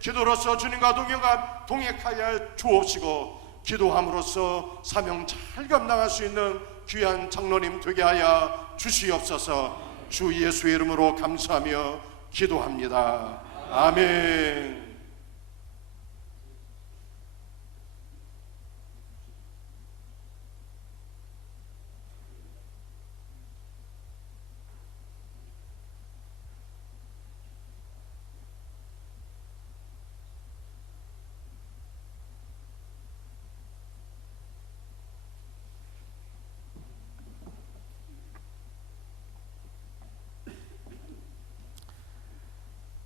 기도로서 주님과 동행하여 주옵시고, 기도함으로써 사명 잘 감당할 수 있는 귀한 장로님 되게 하여 주시옵소서. 주 예수의 이름으로 감사하며 기도합니다. 아멘.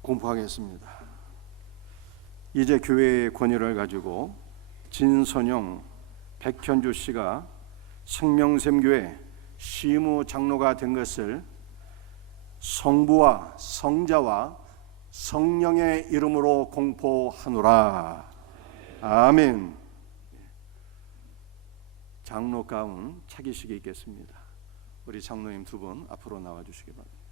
공포하겠습니다. 이제 교회의 권위를 가지고 진선영, 백현주 씨가 생명샘교회 시무 장로가 된 것을 성부와 성자와 성령의 이름으로 공포하노라. 아멘. 장로 가운 차기식이 있겠습니다. 우리 장로님 두 분 앞으로 나와 주시기 바랍니다.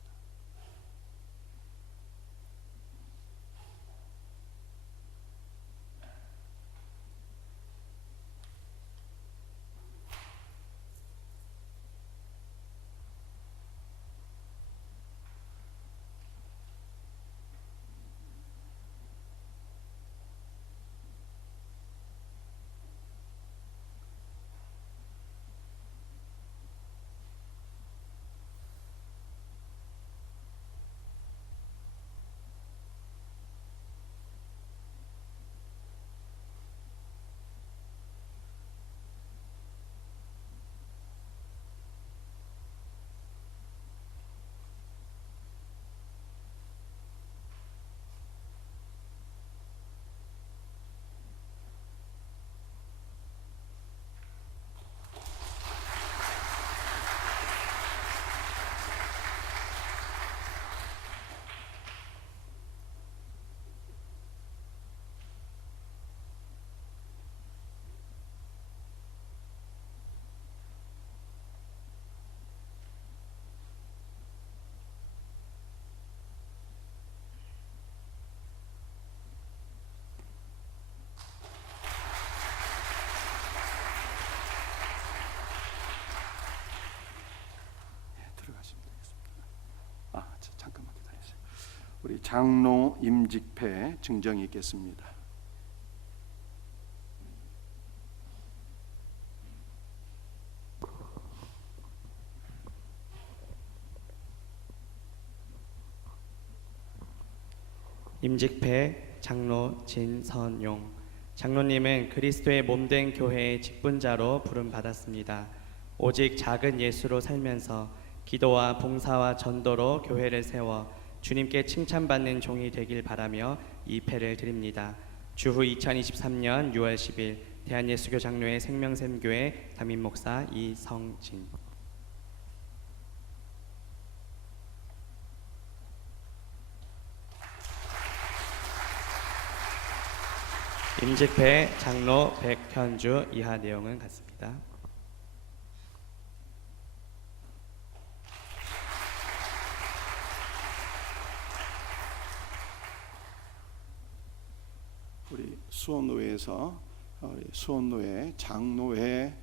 우리 장로 임직패 증정이 있겠습니다. 임직패 장로 진선용. 장로님은 그리스도의 몸된 교회의 직분자로 부름받았습니다. 오직 작은 예수로 살면서 기도와 봉사와 전도로 교회를 세워 주님께 칭찬받는 종이 되길 바라며 이 패를 드립니다. 주후 2023년 6월 10일 대한예수교 장로회 생명샘교회 담임목사 이성진. 임직패 장로 백현주. 이하 내용은 같습니다. 우리 수원노회에서 우리 수원노회 장로회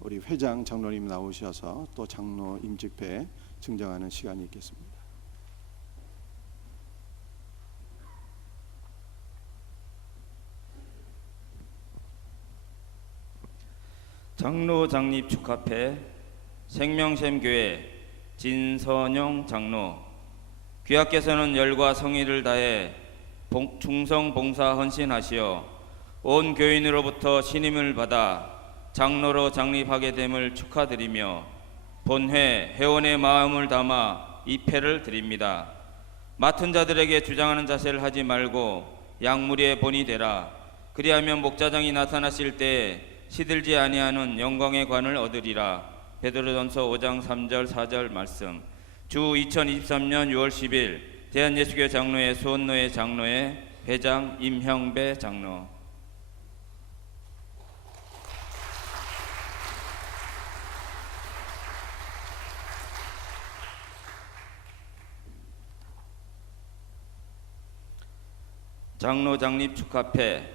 우리 회장 장로님 나오셔서 또 장로 임직패 증정하는 시간이 있겠습니다. 장로 장립 축하패 생명샘교회 진선용 장로. 귀하께서는 열과 성의를 다해 충성 봉사 헌신하시어 온 교인으로부터 신임을 받아 장로로 장립하게 됨을 축하드리며 본회 회원의 마음을 담아 이 패를 드립니다. 맡은 자들에게 주장하는 자세를 하지 말고 양무리의 본이 되라. 그리하면 목자장이 나타나실 때 시들지 아니하는 영광의 관을 얻으리라. 베드로전서 5장 3절 4절 말씀. 주 2023년 6월 10일 대한예수교 장로회 수원노회 장로회 회장 임형배 장로. 장로 장립 축하패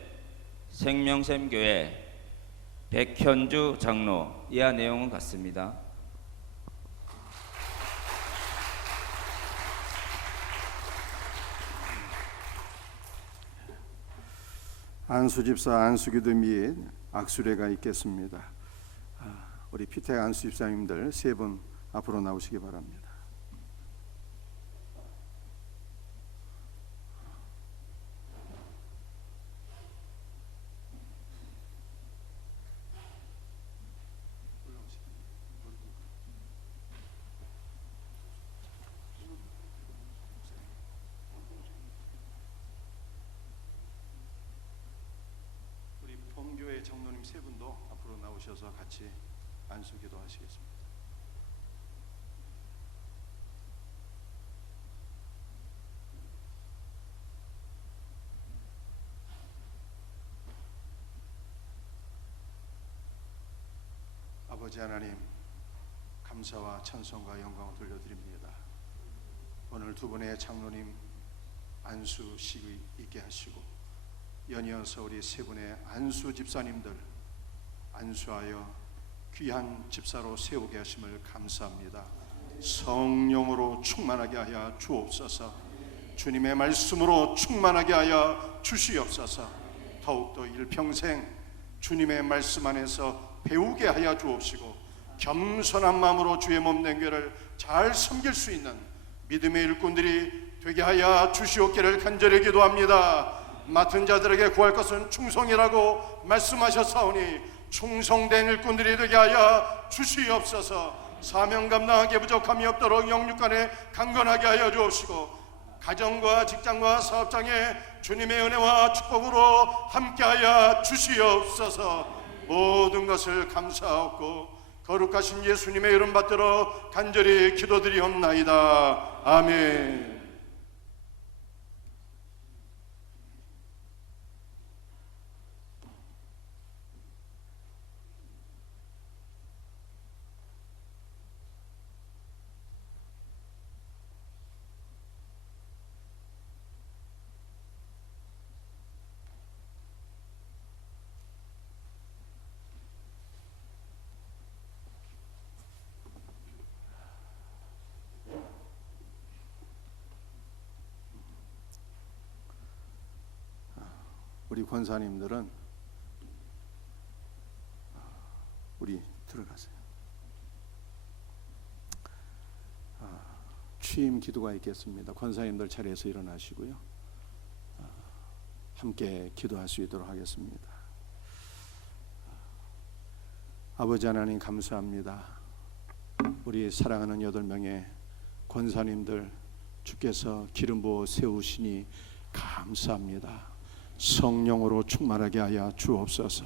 생명샘교회 백현주 장로. 이하 내용은 같습니다. 안수집사 안수기도 및 악수례가 있겠습니다. 우리 피택 안수집사님들 세 분 앞으로 나오시기 바랍니다. 본교회 장로님 세 분도 앞으로 나오셔서 같이 안수기도 하시겠습니다. 아버지 하나님, 감사와 찬송과 영광을 돌려드립니다. 오늘 두 분의 장로님 안수식이 있게 하시고 연이어서 우리 세 분의 안수 집사님들 안수하여 귀한 집사로 세우게 하심을 감사합니다. 성령으로 충만하게 하여 주옵소서. 주님의 말씀으로 충만하게 하여 주시옵소서. 더욱더 일평생 주님의 말씀 안에서 배우게 하여 주옵시고 겸손한 마음으로 주의 몸된 교회를 잘 섬길 수 있는 믿음의 일꾼들이 되게 하여 주시옵기를 간절히 기도합니다. 맡은 자들에게 구할 것은 충성이라고 말씀하셨사오니 충성된 일꾼들이 되게 하여 주시옵소서. 사명 감당하기에 부족함이 없도록 영육간에 강건하게 하여 주옵시고 가정과 직장과 사업장에 주님의 은혜와 축복으로 함께하여 주시옵소서. 모든 것을 감사하고 거룩하신 예수님의 이름 받들어 간절히 기도드리옵나이다. 아멘. 우리 권사님들은 우리 들어가세요. 취임 기도가 있겠습니다. 권사님들 자리에서 일어나시고요. 함께 기도할 수 있도록 하겠습니다. 아버지 하나님 감사합니다. 우리 사랑하는 8명의 권사님들 주께서 기름 부어 세우시니 감사합니다. 성령으로 충만하게 하여 주옵소서.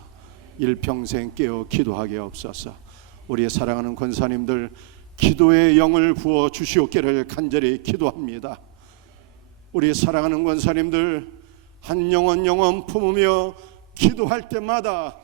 일평생 깨어 기도하게 없소서. 우리 사랑하는 권사님들 기도의 영을 부어 주시옵기를 간절히 기도합니다. 우리 사랑하는 권사님들 한 영혼 품으며 기도할 때마다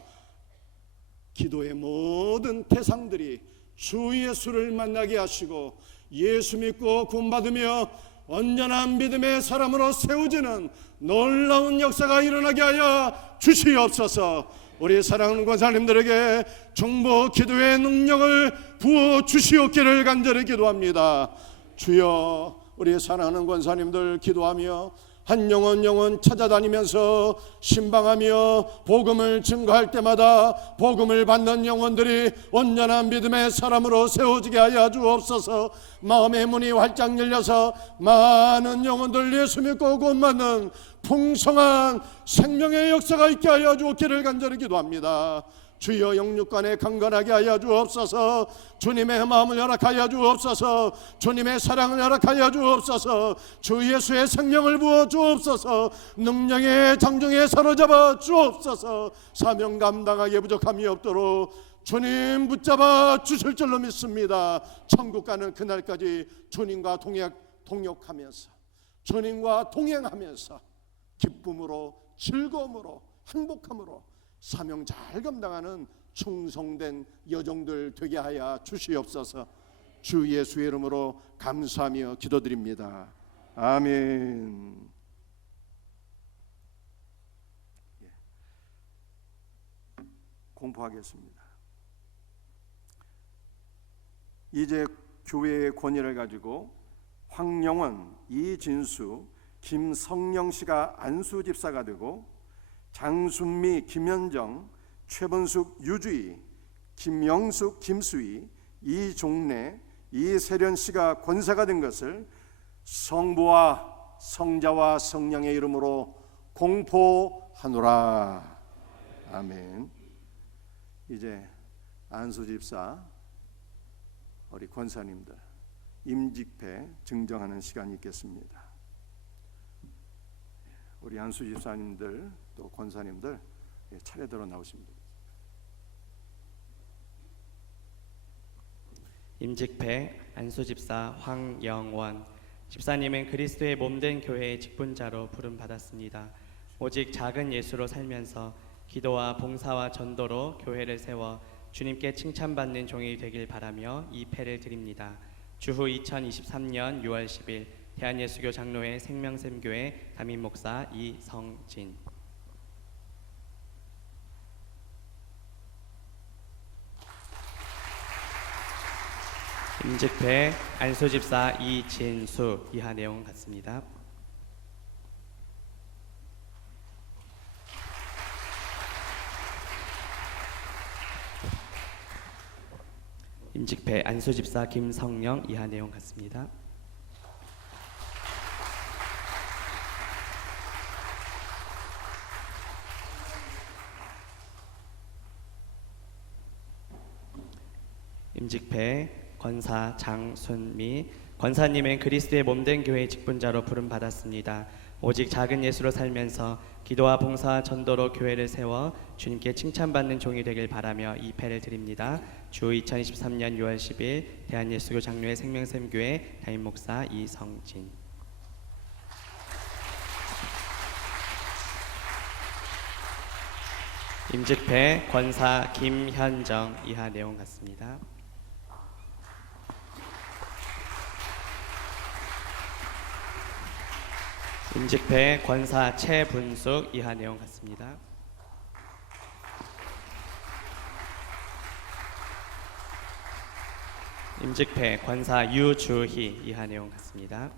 기도의 모든 대상들이 주 예수를 만나게 하시고 예수 믿고 구원받으며 온전한 믿음의 사람으로 세워지는 놀라운 역사가 일어나게 하여 주시옵소서. 우리 사랑하는 권사님들에게 중보 기도의 능력을 부어 주시옵기를 간절히 기도합니다. 주여, 우리 사랑하는 권사님들 기도하며 한 영혼 찾아다니면서 신방하며 복음을 증거할 때마다 복음을 받는 영혼들이 온전한 믿음의 사람으로 세워지게 하여 주옵소서. 마음의 문이 활짝 열려서 많은 영혼들 예수 믿고 구원받는 풍성한 생명의 역사가 있게 하여 주옵기를 간절히 기도합니다. 주여, 영육간에 강건하게 하여 주옵소서. 주님의 마음을 허락하여 주옵소서. 주님의 사랑을 허락하여 주옵소서. 주 예수의 생명을 부어 주옵소서. 능력의 장중에 사로잡아 주옵소서. 사명 감당하기에 부족함이 없도록 주님 붙잡아 주실 줄로 믿습니다. 천국 가는 그날까지 주님과 동역하면서 주님과 동행하면서 기쁨으로 즐거움으로 행복함으로 사명 잘 감당하는 충성된 여종들 되게 하여 주시옵소서. 주 예수의 이름으로 감사하며 기도드립니다. 아멘. 공포하겠습니다. 이제 교회의 권위를 가지고 황영원, 이진수, 김성령 씨가 안수 집사가 되고 장순미, 김현정, 최본숙, 유주희, 김영숙, 김수희, 이종래, 이세련 씨가 권사가 된 것을 성부와 성자와 성령의 이름으로 공포하노라. 아멘. 이제 안수 집사 우리 권사님들 임직패 증정하는 시간이 있겠습니다. 우리 안수 집사님들 또 권사님들 차례대로 나오십니다. 임직패 안수 집사 황영원 집사님은 그리스도의 몸된 교회의 직분자로 부름 받았습니다. 오직 작은 예수로 살면서 기도와 봉사와 전도로 교회를 세워 주님께 칭찬받는 종이 되길 바라며 이 패를 드립니다. 주후 2023년 6월 10일 대한예수교 장로회 생명샘교회 담임 목사 이성진. 임직패 안수집사 이진수. 이하 내용은 같습니다. 임직패 안수집사 김성령. 이하 내용 같습니다. 임직패 권사 장순미. 권사님은 그리스도의 몸된 교회의 직분자로 부름 받았습니다. 오직 작은 예수로 살면서 기도와 봉사와 전도로 교회를 세워 주님께 칭찬받는 종이 되길 바라며 이 패를 드립니다. 주 2023년 6월 10일 대한예수교 장로회 생명샘교회 담임 목사 이성진. 임직패 권사 김현정. 이하 내용 같습니다. 임직패 권사 최분숙. 이하 내용 같습니다. 임직패 권사 유주희. 이하 내용 같습니다.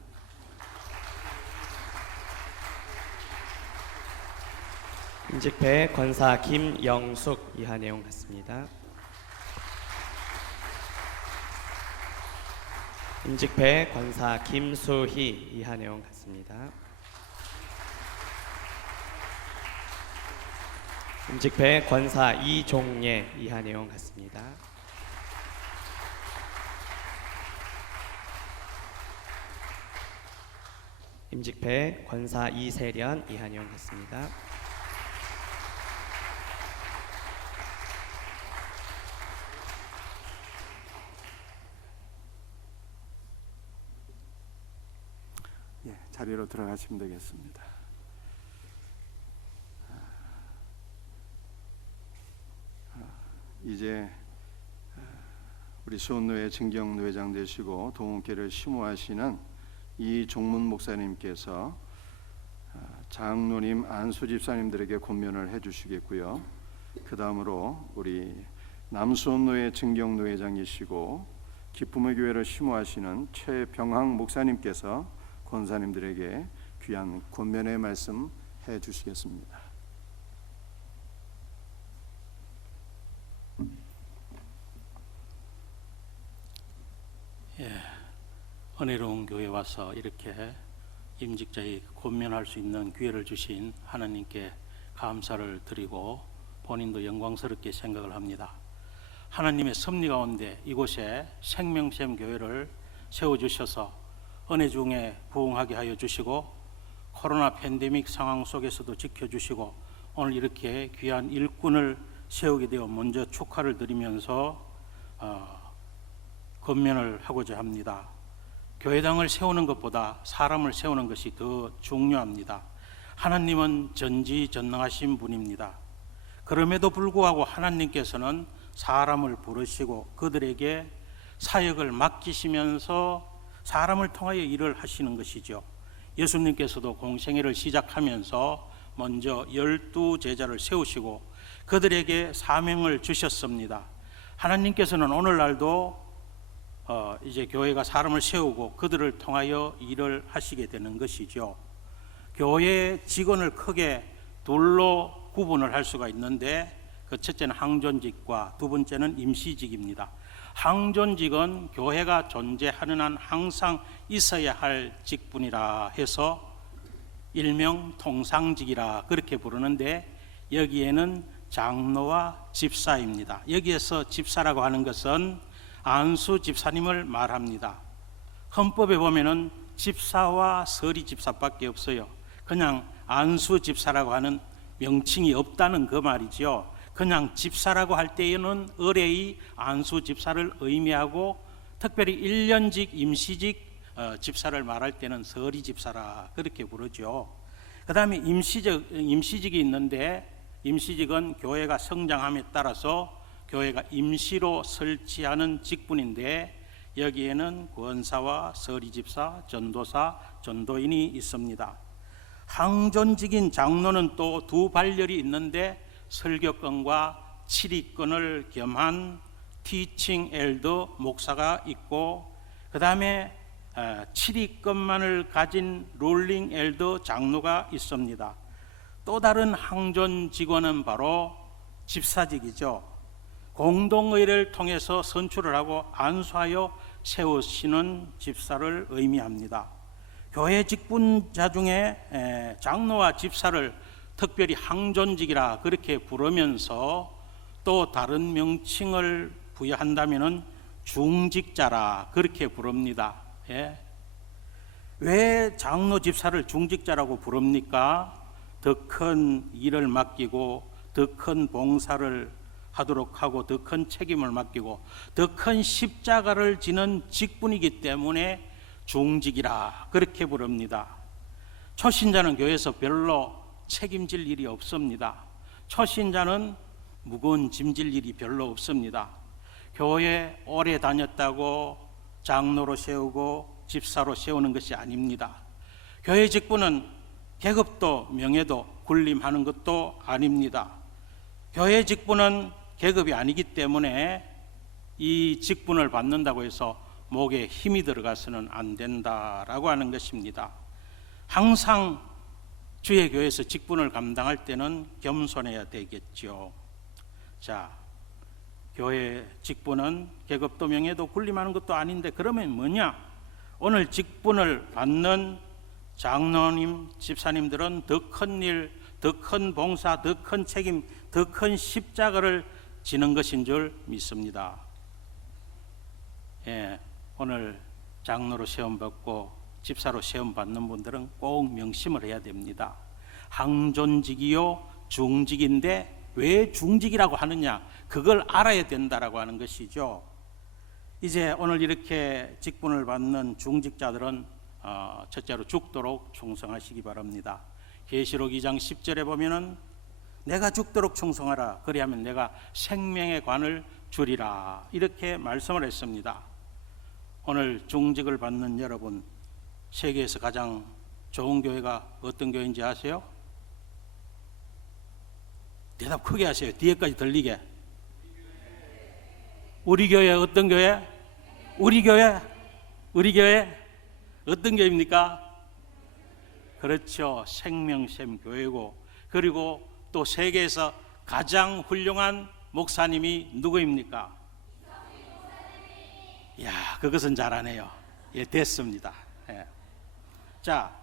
임직배 권사 김영숙 이하 내용 같습니다. 임직배 권사 김수희 이하 내용 같습니다. 임직배 권사 이종예 이하 내용 같습니다. 임직배 권사 이세련 이하 내용 같습니다. 예, 자리로 들어가시면 되겠습니다. 이제 우리 수원노회 증경노회장 되시고 동원교를 심호하시는 이종문 목사님께서 장로님 안수 집사님들에게 권면을 해주시겠고요. 그 다음으로 우리 남수원노회 증경노회장이시고 기쁨의 교회를 심호하시는 최병항 목사님께서 권사님들에게 귀한 권면의 말씀 해주시겠습니다. 은혜로운 교회 와서 이렇게 임직자의 권면할 수 있는 기회를 주신 하나님께 감사를 드리고 본인도 영광스럽게 생각을 합니다. 하나님의 섭리 가운데 이곳에 생명샘 교회를 세워주셔서 은혜 중에 부흥하게 하여 주시고 코로나 팬데믹 상황 속에서도 지켜주시고 오늘 이렇게 귀한 일꾼을 세우게 되어 먼저 축하를 드리면서 권면을 하고자 합니다. 교회당을 세우는 것보다 사람을 세우는 것이 더 중요합니다. 하나님은 전지전능하신 분입니다. 그럼에도 불구하고 하나님께서는 사람을 부르시고 그들에게 사역을 맡기시면서 사람을 통하여 일을 하시는 것이죠. 예수님께서도 공생애를 시작하면서 먼저 12제자를 세우시고 그들에게 사명을 주셨습니다. 하나님께서는 오늘날도 이제 교회가 사람을 세우고 그들을 통하여 일을 하시게 되는 것이죠. 교회 직원을 크게 둘로 구분을 할 수가 있는데 그 첫째는 항존직과 두 번째는 임시직입니다. 항존직은 교회가 존재하는 한 항상 있어야 할 직분이라 해서 일명 통상직이라 그렇게 부르는데 여기에는 장로와 집사입니다. 여기에서 집사라고 하는 것은 안수 집사님을 말합니다. 헌법에 보면은 집사와 서리 집사밖에 없어요. 그냥 안수 집사라고 하는 명칭이 없다는 그 말이죠. 그냥 집사라고 할 때에는 의뢰의 안수 집사를 의미하고 특별히 1년직 임시직 집사를 말할 때는 서리 집사라 그렇게 부르죠. 그 다음에 임시직이 있는데 임시직은 교회가 성장함에 따라서 교회가 임시로 설치하는 직분인데 여기에는 권사와 서리집사, 전도사, 전도인이 있습니다. 항존직인 장로는 또 두 발열이 있는데 설교권과 치리권을 겸한 티칭 엘더 목사가 있고 그 다음에 치리권만을 가진 롤링 엘더 장로가 있습니다. 또 다른 항존 직원은 바로 집사직이죠. 공동의를 통해서 선출을 하고 안수하여 세우시는 집사를 의미합니다. 교회 직분자 중에 장로와 집사를 특별히 항존직이라 그렇게 부르면서 또 다른 명칭을 부여한다면 중직자라 그렇게 부릅니다. 예. 왜 장로 집사를 중직자라고 부릅니까? 더 큰 일을 맡기고 더 큰 봉사를 하도록 하고 더 큰 책임을 맡기고 더 큰 십자가를 지는 직분이기 때문에 중직이라 그렇게 부릅니다. 초신자는 교회에서 별로 책임질 일이 없습니다. 초신자는 무거운 짐질 일이 별로 없습니다. 교회 오래 다녔다고 장로로 세우고 집사로 세우는 것이 아닙니다. 교회 직분은 계급도 명예도 군림하는 것도 아닙니다. 교회 직분은 계급이 아니기 때문에 이 직분을 받는다고 해서 목에 힘이 들어가서는 안 된다라고 하는 것입니다. 항상 주의 교회에서 직분을 감당할 때는 겸손해야 되겠죠. 자, 교회 직분은 계급도 명예도 군림하는 것도 아닌데 그러면 뭐냐? 오늘 직분을 받는 장로님, 집사님들은 더 큰 일, 더 큰 봉사, 더 큰 책임, 더 큰 십자가를 지는 것인 줄 믿습니다. 예, 오늘 장로로 시험받고 집사로 시험받는 분들은 꼭 명심을 해야 됩니다. 항존직이요 중직인데 왜 중직이라고 하느냐, 그걸 알아야 된다라고 하는 것이죠. 이제 오늘 이렇게 직분을 받는 중직자들은 첫째로 죽도록 충성하시기 바랍니다. 계시록 2장 10절에 보면은 내가 죽도록 충성하라, 그리하면 내가 생명의 관을 주리라, 이렇게 말씀을 했습니다. 오늘 중직을 받는 여러분, 세계에서 가장 좋은 교회가 어떤 교회인지 아세요? 대답 크게 하세요. 뒤에까지 들리게. 우리 교회. 어떤 교회? 우리 교회. 우리 교회 어떤 교회입니까? 그렇죠. 생명샘 교회고, 그리고 또 세계에서 가장 훌륭한 목사님이 누구입니까? 이야, 그것은 잘하네요. 예, 됐습니다. 예. 자,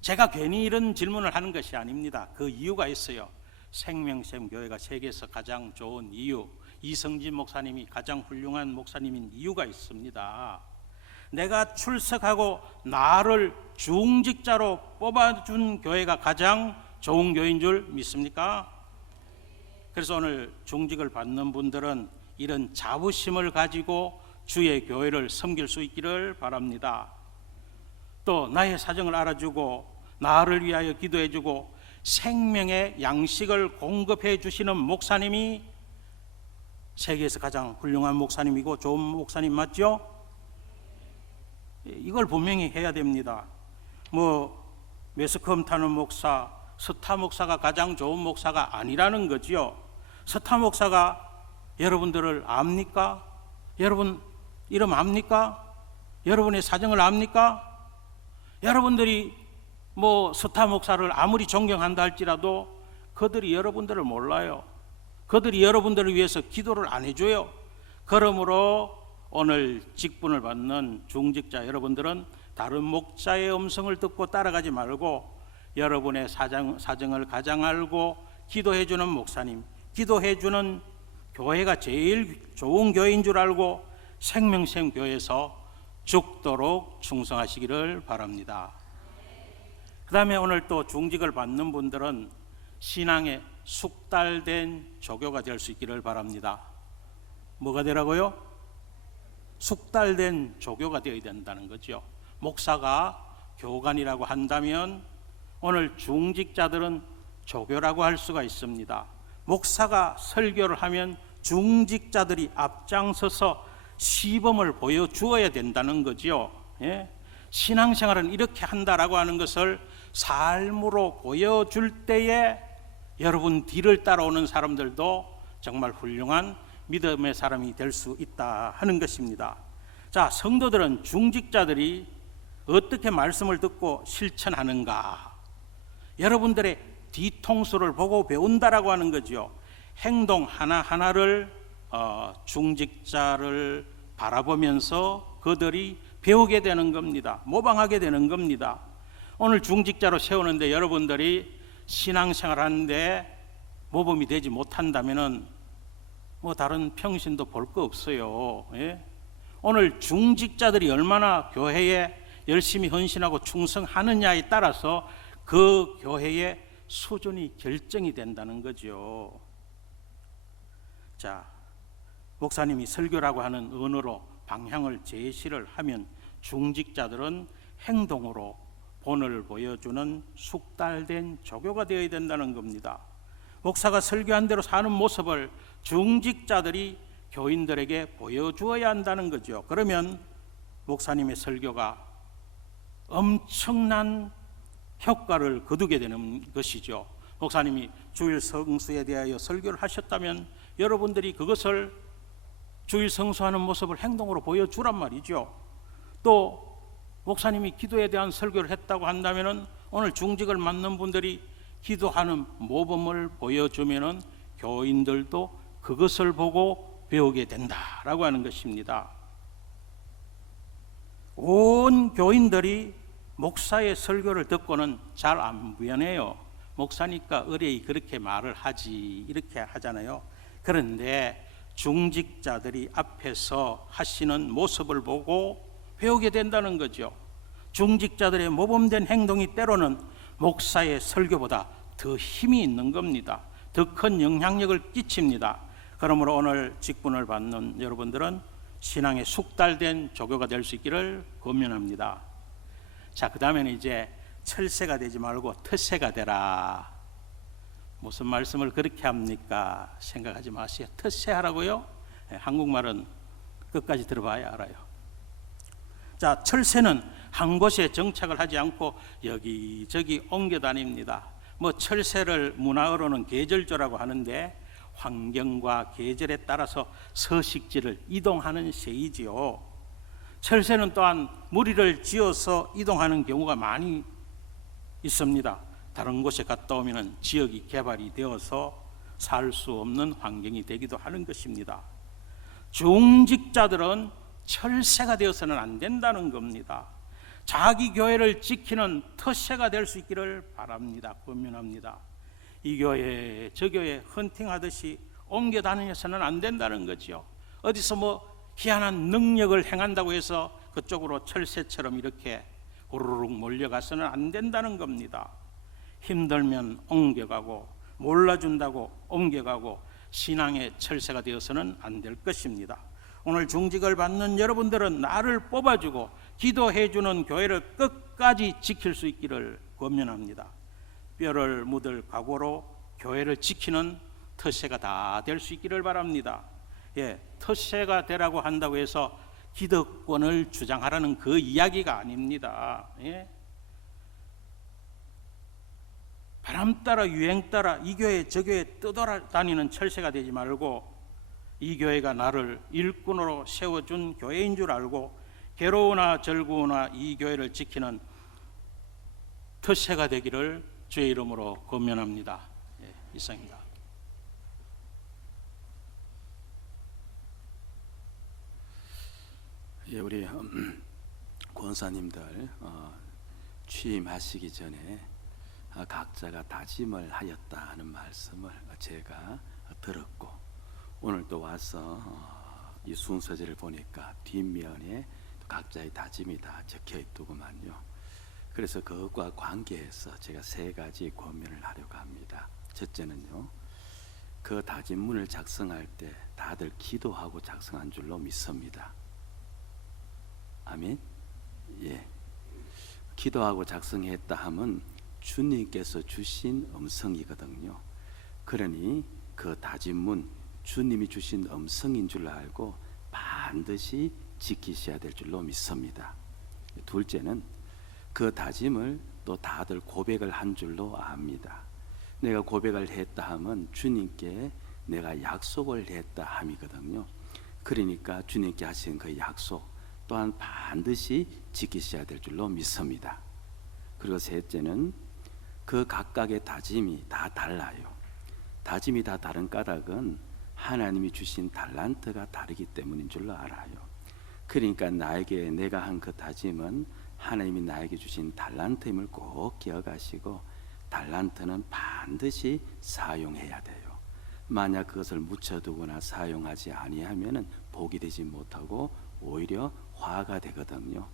제가 괜히 이런 질문을 하는 것이 아닙니다. 그 이유가 있어요. 생명샘 교회가 세계에서 가장 좋은 이유, 이성진 목사님이 가장 훌륭한 목사님인 이유가 있습니다. 내가 출석하고 나를 중직자로 뽑아준 교회가 가장 좋은 교회인 줄 믿습니까? 그래서 오늘 중직을 받는 분들은 이런 자부심을 가지고 주의 교회를 섬길 수 있기를 바랍니다. 또 나의 사정을 알아주고 나를 위하여 기도해주고 생명의 양식을 공급해 주시는 목사님이 세계에서 가장 훌륭한 목사님이고 좋은 목사님 맞죠? 이걸 분명히 해야 됩니다. 매스컴 타는 목사, 스타 목사가 가장 좋은 목사가 아니라는 거지요. 스타 목사가 여러분들을 압니까? 여러분 이름 압니까? 여러분의 사정을 압니까? 여러분들이 스타 목사를 아무리 존경한다 할지라도 그들이 여러분들을 몰라요. 그들이 여러분들을 위해서 기도를 안 해줘요. 그러므로 오늘 직분을 받는 중직자 여러분들은 다른 목자의 음성을 듣고 따라가지 말고 여러분의 사정을 가장 알고 기도해주는 목사님, 기도해주는 교회가 제일 좋은 교회인 줄 알고 생명샘 교회에서 죽도록 충성하시기를 바랍니다. 그 다음에 오늘 또 중직을 받는 분들은 신앙에 숙달된 조교가 될 수 있기를 바랍니다. 뭐가 되라고요? 숙달된 조교가 되어야 된다는 거죠. 목사가 교관이라고 한다면 오늘 중직자들은 조교라고 할 수가 있습니다. 목사가 설교를 하면 중직자들이 앞장서서 시범을 보여주어야 된다는 거죠. 예? 신앙생활은 이렇게 한다라고 하는 것을 삶으로 보여줄 때에 여러분 뒤를 따라오는 사람들도 정말 훌륭한 믿음의 사람이 될 수 있다 하는 것입니다. 자, 성도들은 중직자들이 어떻게 말씀을 듣고 실천하는가, 여러분들의 뒤통수를 보고 배운다라고 하는 거죠. 행동 하나하나를 중직자를 바라보면서 그들이 배우게 되는 겁니다. 모방하게 되는 겁니다. 오늘 중직자로 세우는데 여러분들이 신앙생활 하는데 모범이 되지 못한다면은 다른 평신도 볼 거 없어요. 예? 오늘 중직자들이 얼마나 교회에 열심히 헌신하고 충성하느냐에 따라서 그 교회의 수준이 결정이 된다는 거죠. 자, 목사님이 설교라고 하는 언어로 방향을 제시를 하면 중직자들은 행동으로 본을 보여주는 숙달된 조교가 되어야 된다는 겁니다. 목사가 설교한 대로 사는 모습을 중직자들이 교인들에게 보여주어야 한다는 거죠. 그러면 목사님의 설교가 엄청난 효과를 거두게 되는 것이죠. 목사님이 주일 성수에 대하여 설교를 하셨다면 여러분들이 그것을 주일 성수하는 모습을 행동으로 보여주란 말이죠. 또 목사님이 기도에 대한 설교를 했다고 한다면 오늘 중직을 맡는 분들이 기도하는 모범을 보여주면은 교인들도 그것을 보고 배우게 된다라고 하는 것입니다. 온 교인들이 목사의 설교를 듣고는 잘 안 부연해요. 목사니까 의뢰이 그렇게 말을 하지 이렇게 하잖아요. 그런데 중직자들이 앞에서 하시는 모습을 보고 배우게 된다는 거죠. 중직자들의 모범된 행동이 때로는 목사의 설교보다 더 힘이 있는 겁니다. 더 큰 영향력을 끼칩니다. 그러므로 오늘 직분을 받는 여러분들은 신앙에 숙달된 조교가 될 수 있기를 권면합니다. 자, 그 다음에는 이제 철새가 되지 말고 텃새가 되라. 무슨 말씀을 그렇게 합니까? 생각하지 마세요. 텃새하라고요? 네, 한국말은 끝까지 들어봐야 알아요. 자, 철새는 한 곳에 정착을 하지 않고 여기저기 옮겨 다닙니다. 뭐 철새를 문화어로는 계절조라고 하는데 환경과 계절에 따라서 서식지를 이동하는 새이지요. 철새는 또한 무리를 지어서 이동하는 경우가 많이 있습니다. 다른 곳에 갔다 오면 지역이 개발이 되어서 살 수 없는 환경이 되기도 하는 것입니다. 중직자들은 철새가 되어서는 안 된다는 겁니다. 자기 교회를 지키는 텃새가 될 수 있기를 바랍니다. 권면합니다. 이 교회 저 교회 헌팅하듯이 옮겨 다니서는 안 된다는 거죠. 어디서 뭐 희한한 능력을 행한다고 해서 그쪽으로 철새처럼 이렇게 우르르 몰려가서는 안 된다는 겁니다. 힘들면 옮겨가고 몰라준다고 옮겨가고 신앙의 철새가 되어서는 안 될 것입니다. 오늘 중직을 받는 여러분들은 나를 뽑아주고 기도해주는 교회를 끝까지 지킬 수 있기를 권면합니다. 뼈를 묻을 각오로 교회를 지키는 텃새가 다 될 수 있기를 바랍니다. 예, 텃새가 되라고 한다고 해서 기득권을 주장하라는 그 이야기가 아닙니다. 예? 바람 따라 유행 따라 이 교회 저 교회 떠돌아다니는 철새가 되지 말고 이 교회가 나를 일꾼으로 세워준 교회인 줄 알고 괴로우나 절구나 이 교회를 지키는 텃새가 되기를 주의 이름으로 권면합니다. 예, 이상입니다. 예, 우리 권사님들 취임하시기 전에 각자가 다짐을 하였다 하는 말씀을 제가 들었고 오늘 또 와서 이 순서지를 보니까 뒷면에 각자의 다짐이 다 적혀 있더구만요. 그래서 그것과 관계해서 제가 세 가지 권면을 하려고 합니다. 첫째는요, 그 다짐문을 작성할 때 다들 기도하고 작성한 줄로 믿습니다. 아멘. 예. 기도하고 작성했다 하면 주님께서 주신 음성이거든요. 그러니 그 다짐문 주님이 주신 음성인 줄 알고 반드시 지키셔야 될 줄로 믿습니다. 둘째는 그 다짐을 또 다들 고백을 한 줄로 압니다. 내가 고백을 했다 하면 주님께 내가 약속을 했다 함이거든요. 그러니까 주님께 하신 그 약속 또한 반드시 지키셔야 될 줄로 믿습니다. 그리고 셋째는 그 각각의 다짐이 다 달라요. 다짐이 다 다른 까닭은 하나님이 주신 달란트가 다르기 때문인 줄로 알아요. 그러니까 나에게 내가 한 그 다짐은 하나님이 나에게 주신 달란트임을 꼭 기억하시고 달란트는 반드시 사용해야 돼요. 만약 그것을 묻혀두거나 사용하지 아니하면 복이 되지 못하고 오히려 화가 되거든요.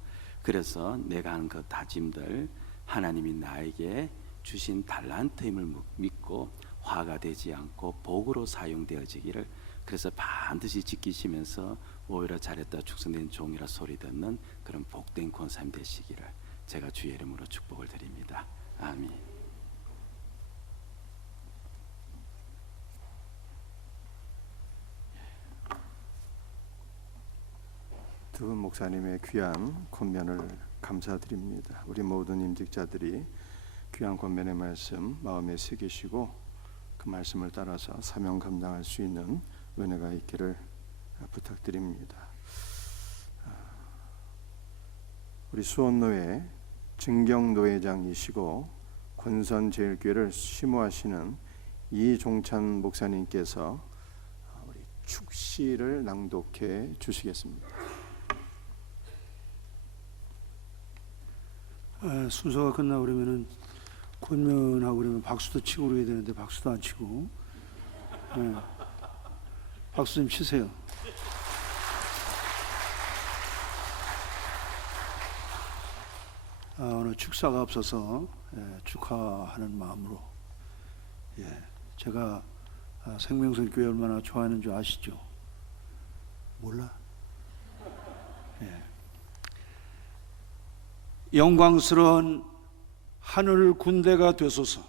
그래서 내가 한 그 다짐들 하나님이 나에게 주신 달란트임을 믿고 화가 되지 않고 복으로 사용되어지기를 그래서 반드시 지키시면서 오히려 잘했다 축성된 종이라 소리 듣는 그런 복된 권사님 되시기를 제가 주의 이름으로 축복을 드립니다. 아멘. 두 목사님의 귀한 권면을 감사드립니다. 우리 모든 임직자들이 귀한 권면의 말씀 마음에 새기시고 그 말씀을 따라서 사명 감당할 수 있는 은혜가 있기를 부탁드립니다. 우리 수원노회 증경노회장이시고 권선제일교회를 심우하시는 이종찬 목사님께서 우리 축시를 낭독해 주시겠습니다. 순서가 끝나고 그러면은 권면하고 그러면 박수도 치고 그래야 되는데 박수도 안 치고, 박수 좀 치세요. 오늘 축사가 없어서 축하하는 마음으로, 제가 생명선 교회 얼마나 좋아하는 줄 아시죠? 몰라? 영광스러운 하늘 군대가 되소서.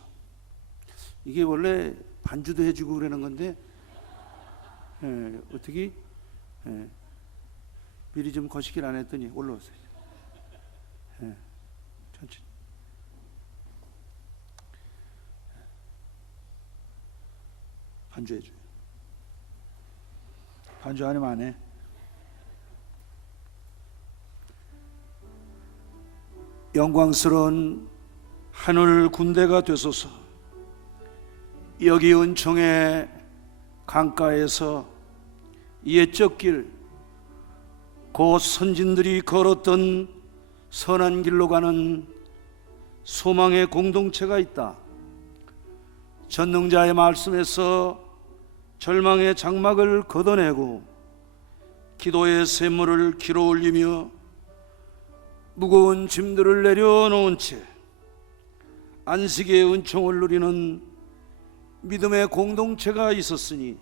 이게 원래 반주도 해주고 그러는 건데, 어떻게 미리 좀 거시길 안 했더니 올라오세요. 천천히. 반주해줘요. 반주 아니면 안 해. 영광스러운 하늘 군대가 되소서. 여기 은총의 강가에서 옛적 길, 곧 선진들이 걸었던 선한 길로 가는 소망의 공동체가 있다. 전능자의 말씀에서 절망의 장막을 걷어내고 기도의 샘물을 길어 올리며 무거운 짐들을 내려놓은 채 안식의 은총을 누리는 믿음의 공동체가 있었으니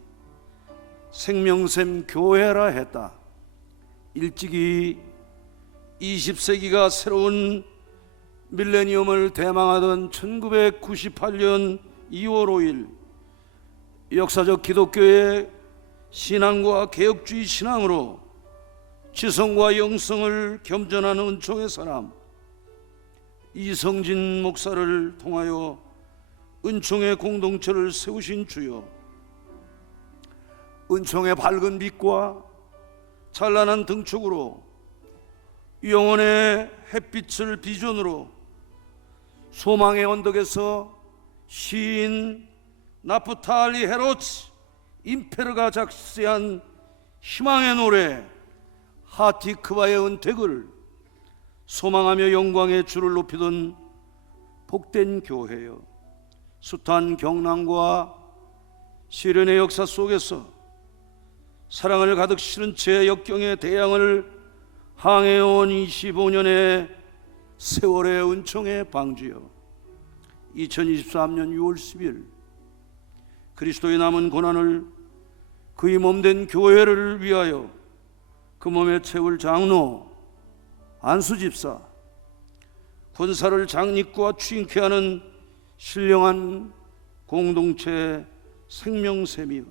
생명샘 교회라 했다. 일찍이 20세기가 새로운 밀레니엄을 대망하던 1998년 2월 5일 역사적 기독교의 신앙과 개혁주의 신앙으로 지성과 영성을 겸전하는 은총의 사람 이성진 목사를 통하여 은총의 공동체를 세우신 주여, 은총의 밝은 빛과 찬란한 등축으로 영혼의 햇빛을 비전으로 소망의 언덕에서 시인 나프탈리 헤로츠 임페르가 작시한 희망의 노래 하티크바의 은택을 소망하며 영광의 주를 높이던 복된 교회여, 숱한 경난과 시련의 역사 속에서 사랑을 가득 실은 채 역경의 대양을 항해온 25년의 세월의 은총의 방주여, 2023년 6월 10일 그리스도의 남은 고난을 그의 몸된 교회를 위하여 그 몸에 채울 장로, 안수집사, 권사를 장립과 추인케 하는 신령한 공동체 생명샘이여,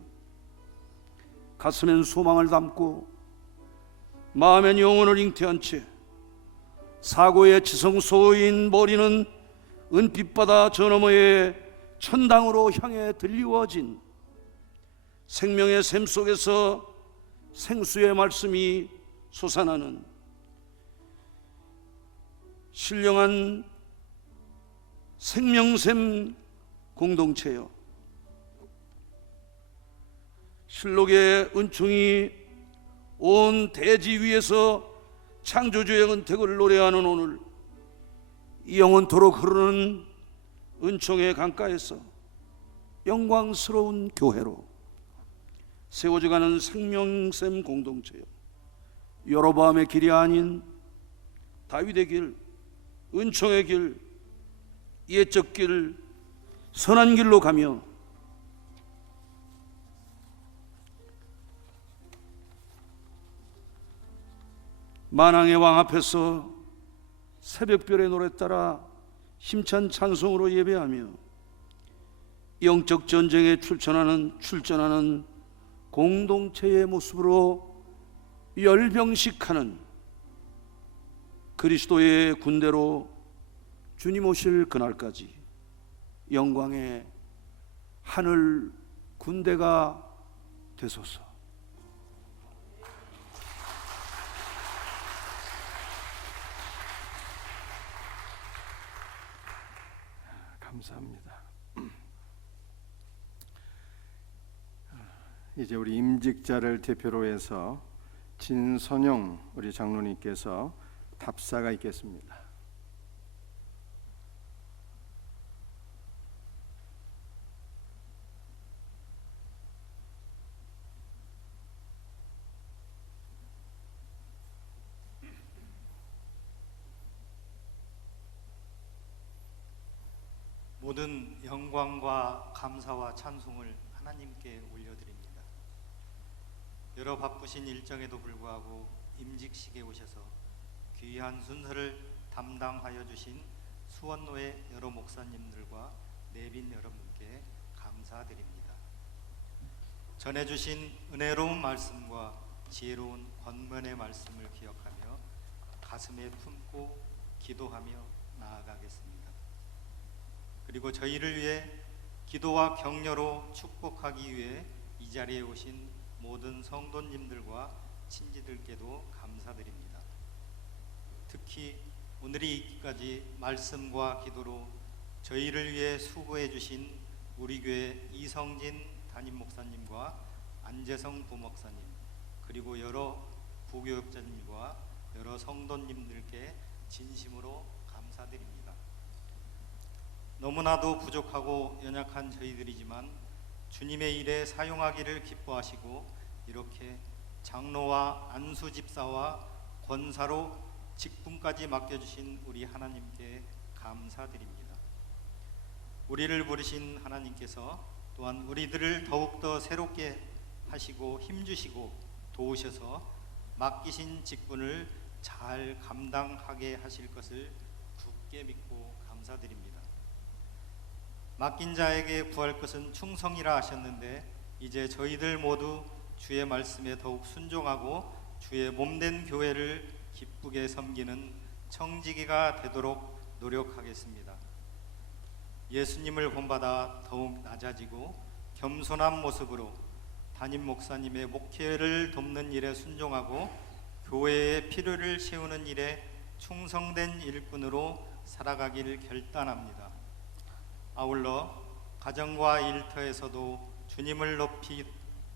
가슴엔 소망을 담고 마음엔 영혼을 잉태한 채 사고의 지성소인 머리는 은빛바다 저 너머의 천당으로 향해 들리워진 생명의 샘 속에서 생수의 말씀이 솟아나는 신령한 생명샘 공동체요, 실록의 은총이 온 대지 위에서 창조주의 은택을 노래하는 오늘 영원토록 흐르는 은총의 강가에서 영광스러운 교회로 세워져가는 생명샘 공동체요, 여로보암의 길이 아닌 다윗의 길, 은총의 길, 옛적 길, 선한 길로 가며 만왕의 왕 앞에서 새벽별의 노래 따라 힘찬 찬송으로 예배하며 영적 전쟁에 출전하는 공동체의 모습으로 열병식하는 그리스도의 군대로 주님 오실 그날까지 영광의 하늘 군대가 되소서. 감사합니다. 이제 우리 임직자를 대표로 해서 진선영 우리 장로님께서 답사가 있겠습니다. 모든 영광과 감사와 찬송을 하나님께 올려드립니다. 여러 바쁘신 일정에도 불구하고 임직식에 오셔서 귀한 순서를 담당하여 주신 수원노회 여러 목사님들과 내빈 여러분께 감사드립니다. 전해주신 은혜로운 말씀과 지혜로운 권면의 말씀을 기억하며 가슴에 품고 기도하며 나아가겠습니다. 그리고 저희를 위해 기도와 격려로 축복하기 위해 이 자리에 오신 모든 성도님들과 친지들께도 감사드립니다. 특히 오늘이 있기까지 말씀과 기도로 저희를 위해 수고해 주신 우리 교회 이성진 담임 목사님과 안재성 부목사님, 그리고 여러 부교육자님과 여러 성도님들께 진심으로 감사드립니다. 너무나도 부족하고 연약한 저희들이지만 주님의 일에 사용하기를 기뻐하시고 이렇게 장로와 안수 집사와 권사로 직분까지 맡겨주신 우리 하나님께 감사드립니다. 우리를 부르신 하나님께서 또한 우리들을 더욱더 새롭게 하시고 힘주시고 도우셔서 맡기신 직분을 잘 감당하게 하실 것을 굳게 믿고 감사드립니다. 맡긴 자에게 구할 것은 충성이라 하셨는데 이제 저희들 모두 주의 말씀에 더욱 순종하고 주의 몸된 교회를 기쁘게 섬기는 청지기가 되도록 노력하겠습니다. 예수님을 본받아 더욱 낮아지고 겸손한 모습으로 담임 목사님의 목회를 돕는 일에 순종하고 교회의 필요를 채우는 일에 충성된 일꾼으로 살아가기를 결단합니다. 아울러 가정과 일터에서도 주님을 높이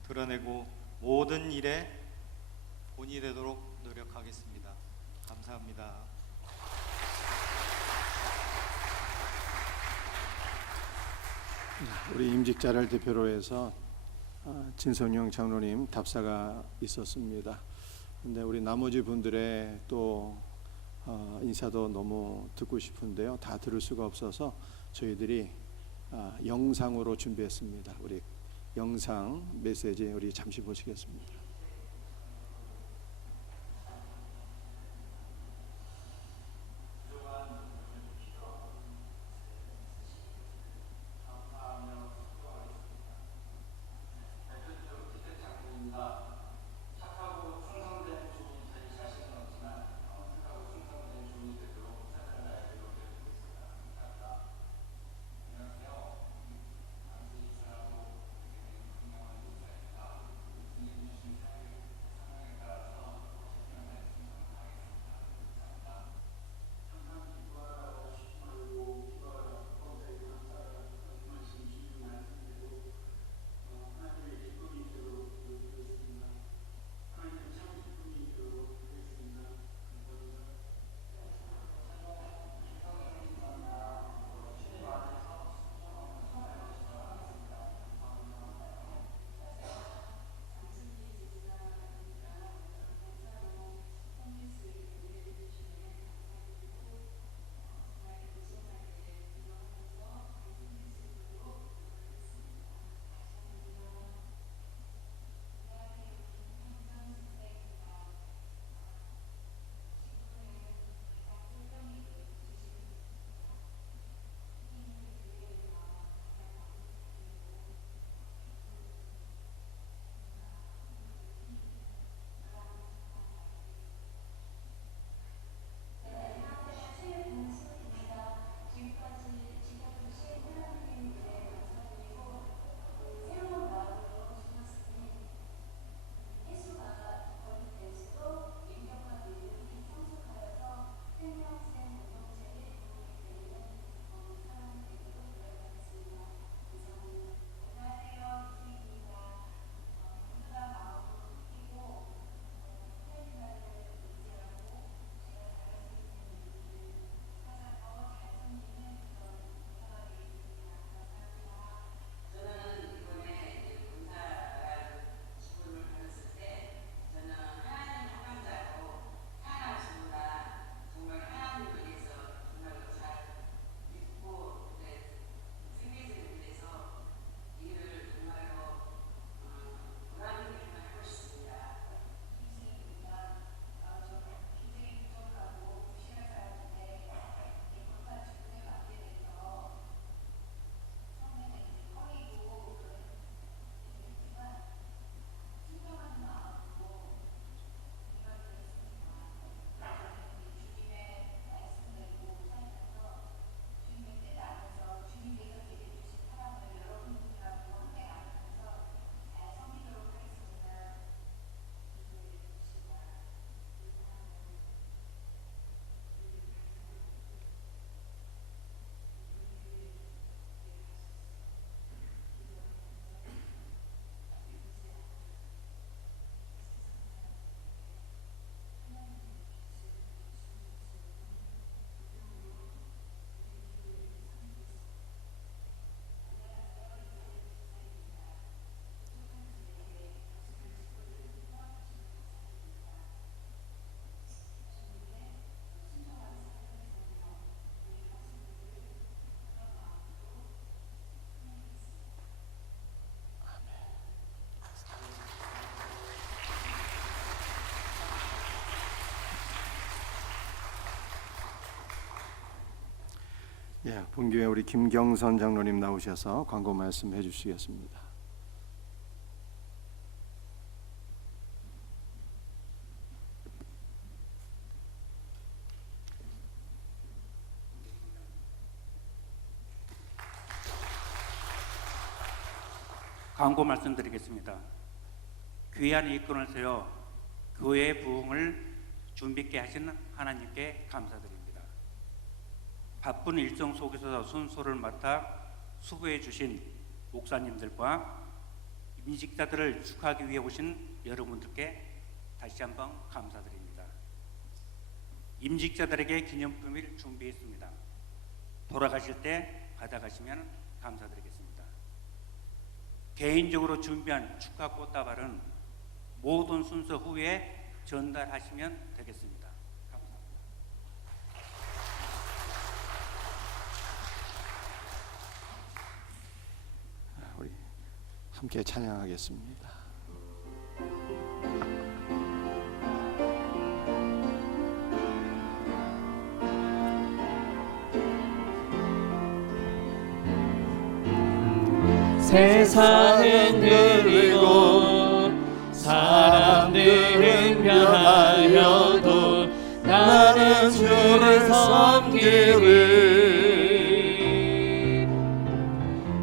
드러내고 모든 일에 본이 되도록 노력하겠습니다. 감사합니다. 우리 임직자를 대표로 해서 진성영 장로님 답사가 있었습니다. 근데 우리 나머지 분들의 또 인사도 너무 듣고 싶은데요. 다 들을 수가 없어서 저희들이 영상으로 준비했습니다. 우리 영상 메시지 우리 잠시 보시겠습니다. 예, 본교회 우리 김경선 장로님 나오셔서 광고 말씀해 주시겠습니다. 광고 말씀드리겠습니다. 귀한 일꾼을 세워 교회의 부흥을 준비케 하시는 하나님께 감사드립니다. 바쁜 일정 속에서 순서를 맡아 수고해 주신 목사님들과 임직자들을 축하하기 위해 오신 여러분들께 다시 한번 감사드립니다. 임직자들에게 기념품을 준비했습니다. 돌아가실 때 가져가시면 감사드리겠습니다. 개인적으로 준비한 축하 꽃다발은 모든 순서 후에 전달하시면 되겠습니다. 감사합니다. 우리 함께 찬양하겠습니다. 세상은 흐리고 사람들은 변하여도 나는 주를 섬기리.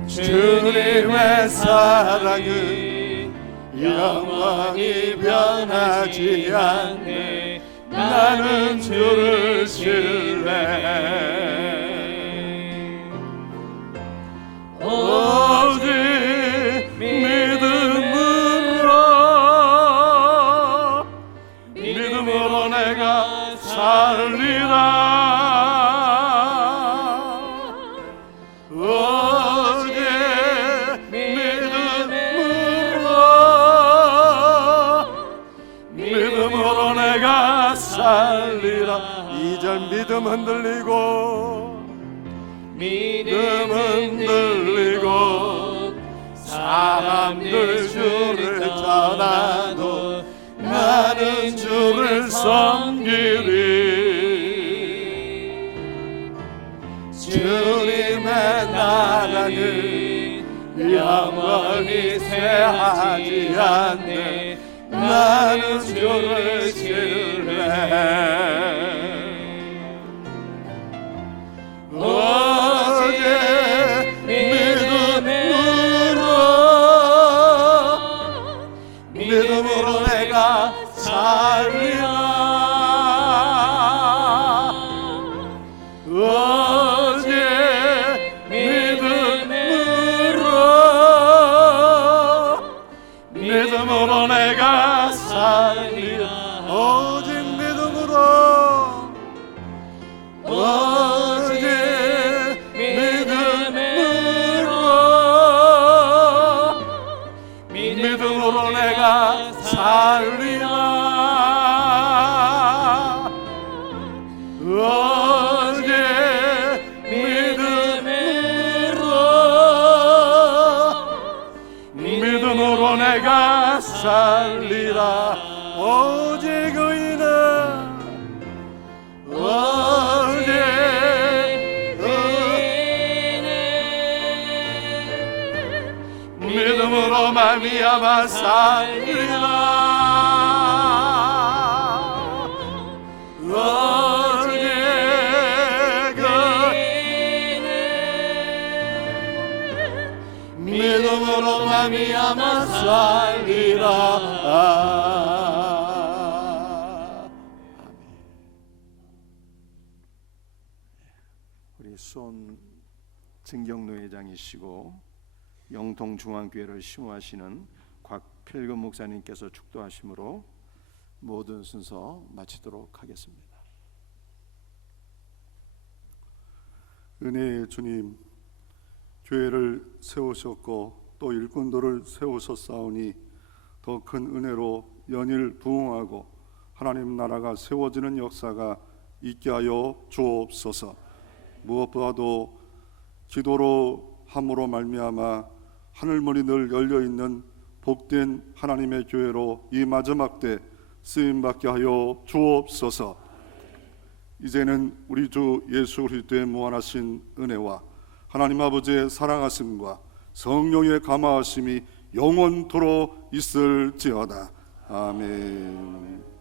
주님의 사랑은 영원히 변하지 않네. 나는 주를 신뢰해. 오직 믿음으로 내가 살리라. 오직 믿음으로 내가 살리라. 2절 믿음 흔들리고 사람들 주를 떠나도 나는 주를 섬기리. 주님의 나라는 영원히 쇠하지 않네. 나는 주를 신뢰해. 오직 믿음으로 내가 살리라. 오직 믿음으로 내가 살리라. 오직 믿음으로 믿음으로 내가 살리라. 오직 믿음으로 내가 살리라. 오직 의인은 믿음으로 말미암아 살리라. 오직 믿음으로 말미암아 살리라. 우리 수원 증경노회장이시고 영통중앙교회를 심호하시는 곽필금 목사님께서 축도하심으로 모든 순서 마치도록 하겠습니다. 은혜의 주님, 교회를 세우셨고 또 일꾼들을 세우셨사오니 더 큰 은혜로 연일 부흥하고 하나님 나라가 세워지는 역사가 있게 하여 주옵소서. 무엇보다도 기도로 함으로 말미암아 하늘문이 늘 열려있는 복된 하나님의 교회로 이 마지막 때 쓰임받게 하여 주옵소서. 이제는 우리 주 예수 그리스도의 무한하신 은혜와 하나님 아버지의 사랑하심과 성령의 감화하심이 영원토록 있을지어다. 아멘.